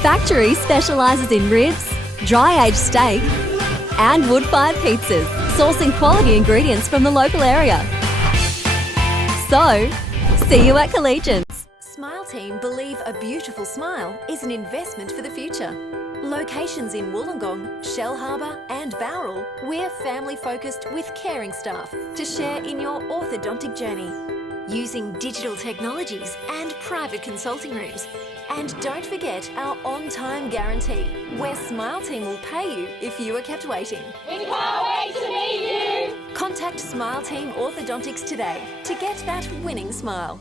Factory specialises in ribs, dry-aged steak and wood-fired pizzas, sourcing quality ingredients from the local area. So, see you at Collegians. Smile Team believe a beautiful smile is an investment for the future. Locations in Wollongong, Shellharbour and Thirroul, we're family-focused with caring staff to share in your orthodontic journey. Using digital technologies and private consulting rooms. And don't forget our on-time guarantee, where Smile Team will pay you if you are kept waiting. We can't wait to meet you. Contact Smile Team Orthodontics today to get that winning smile.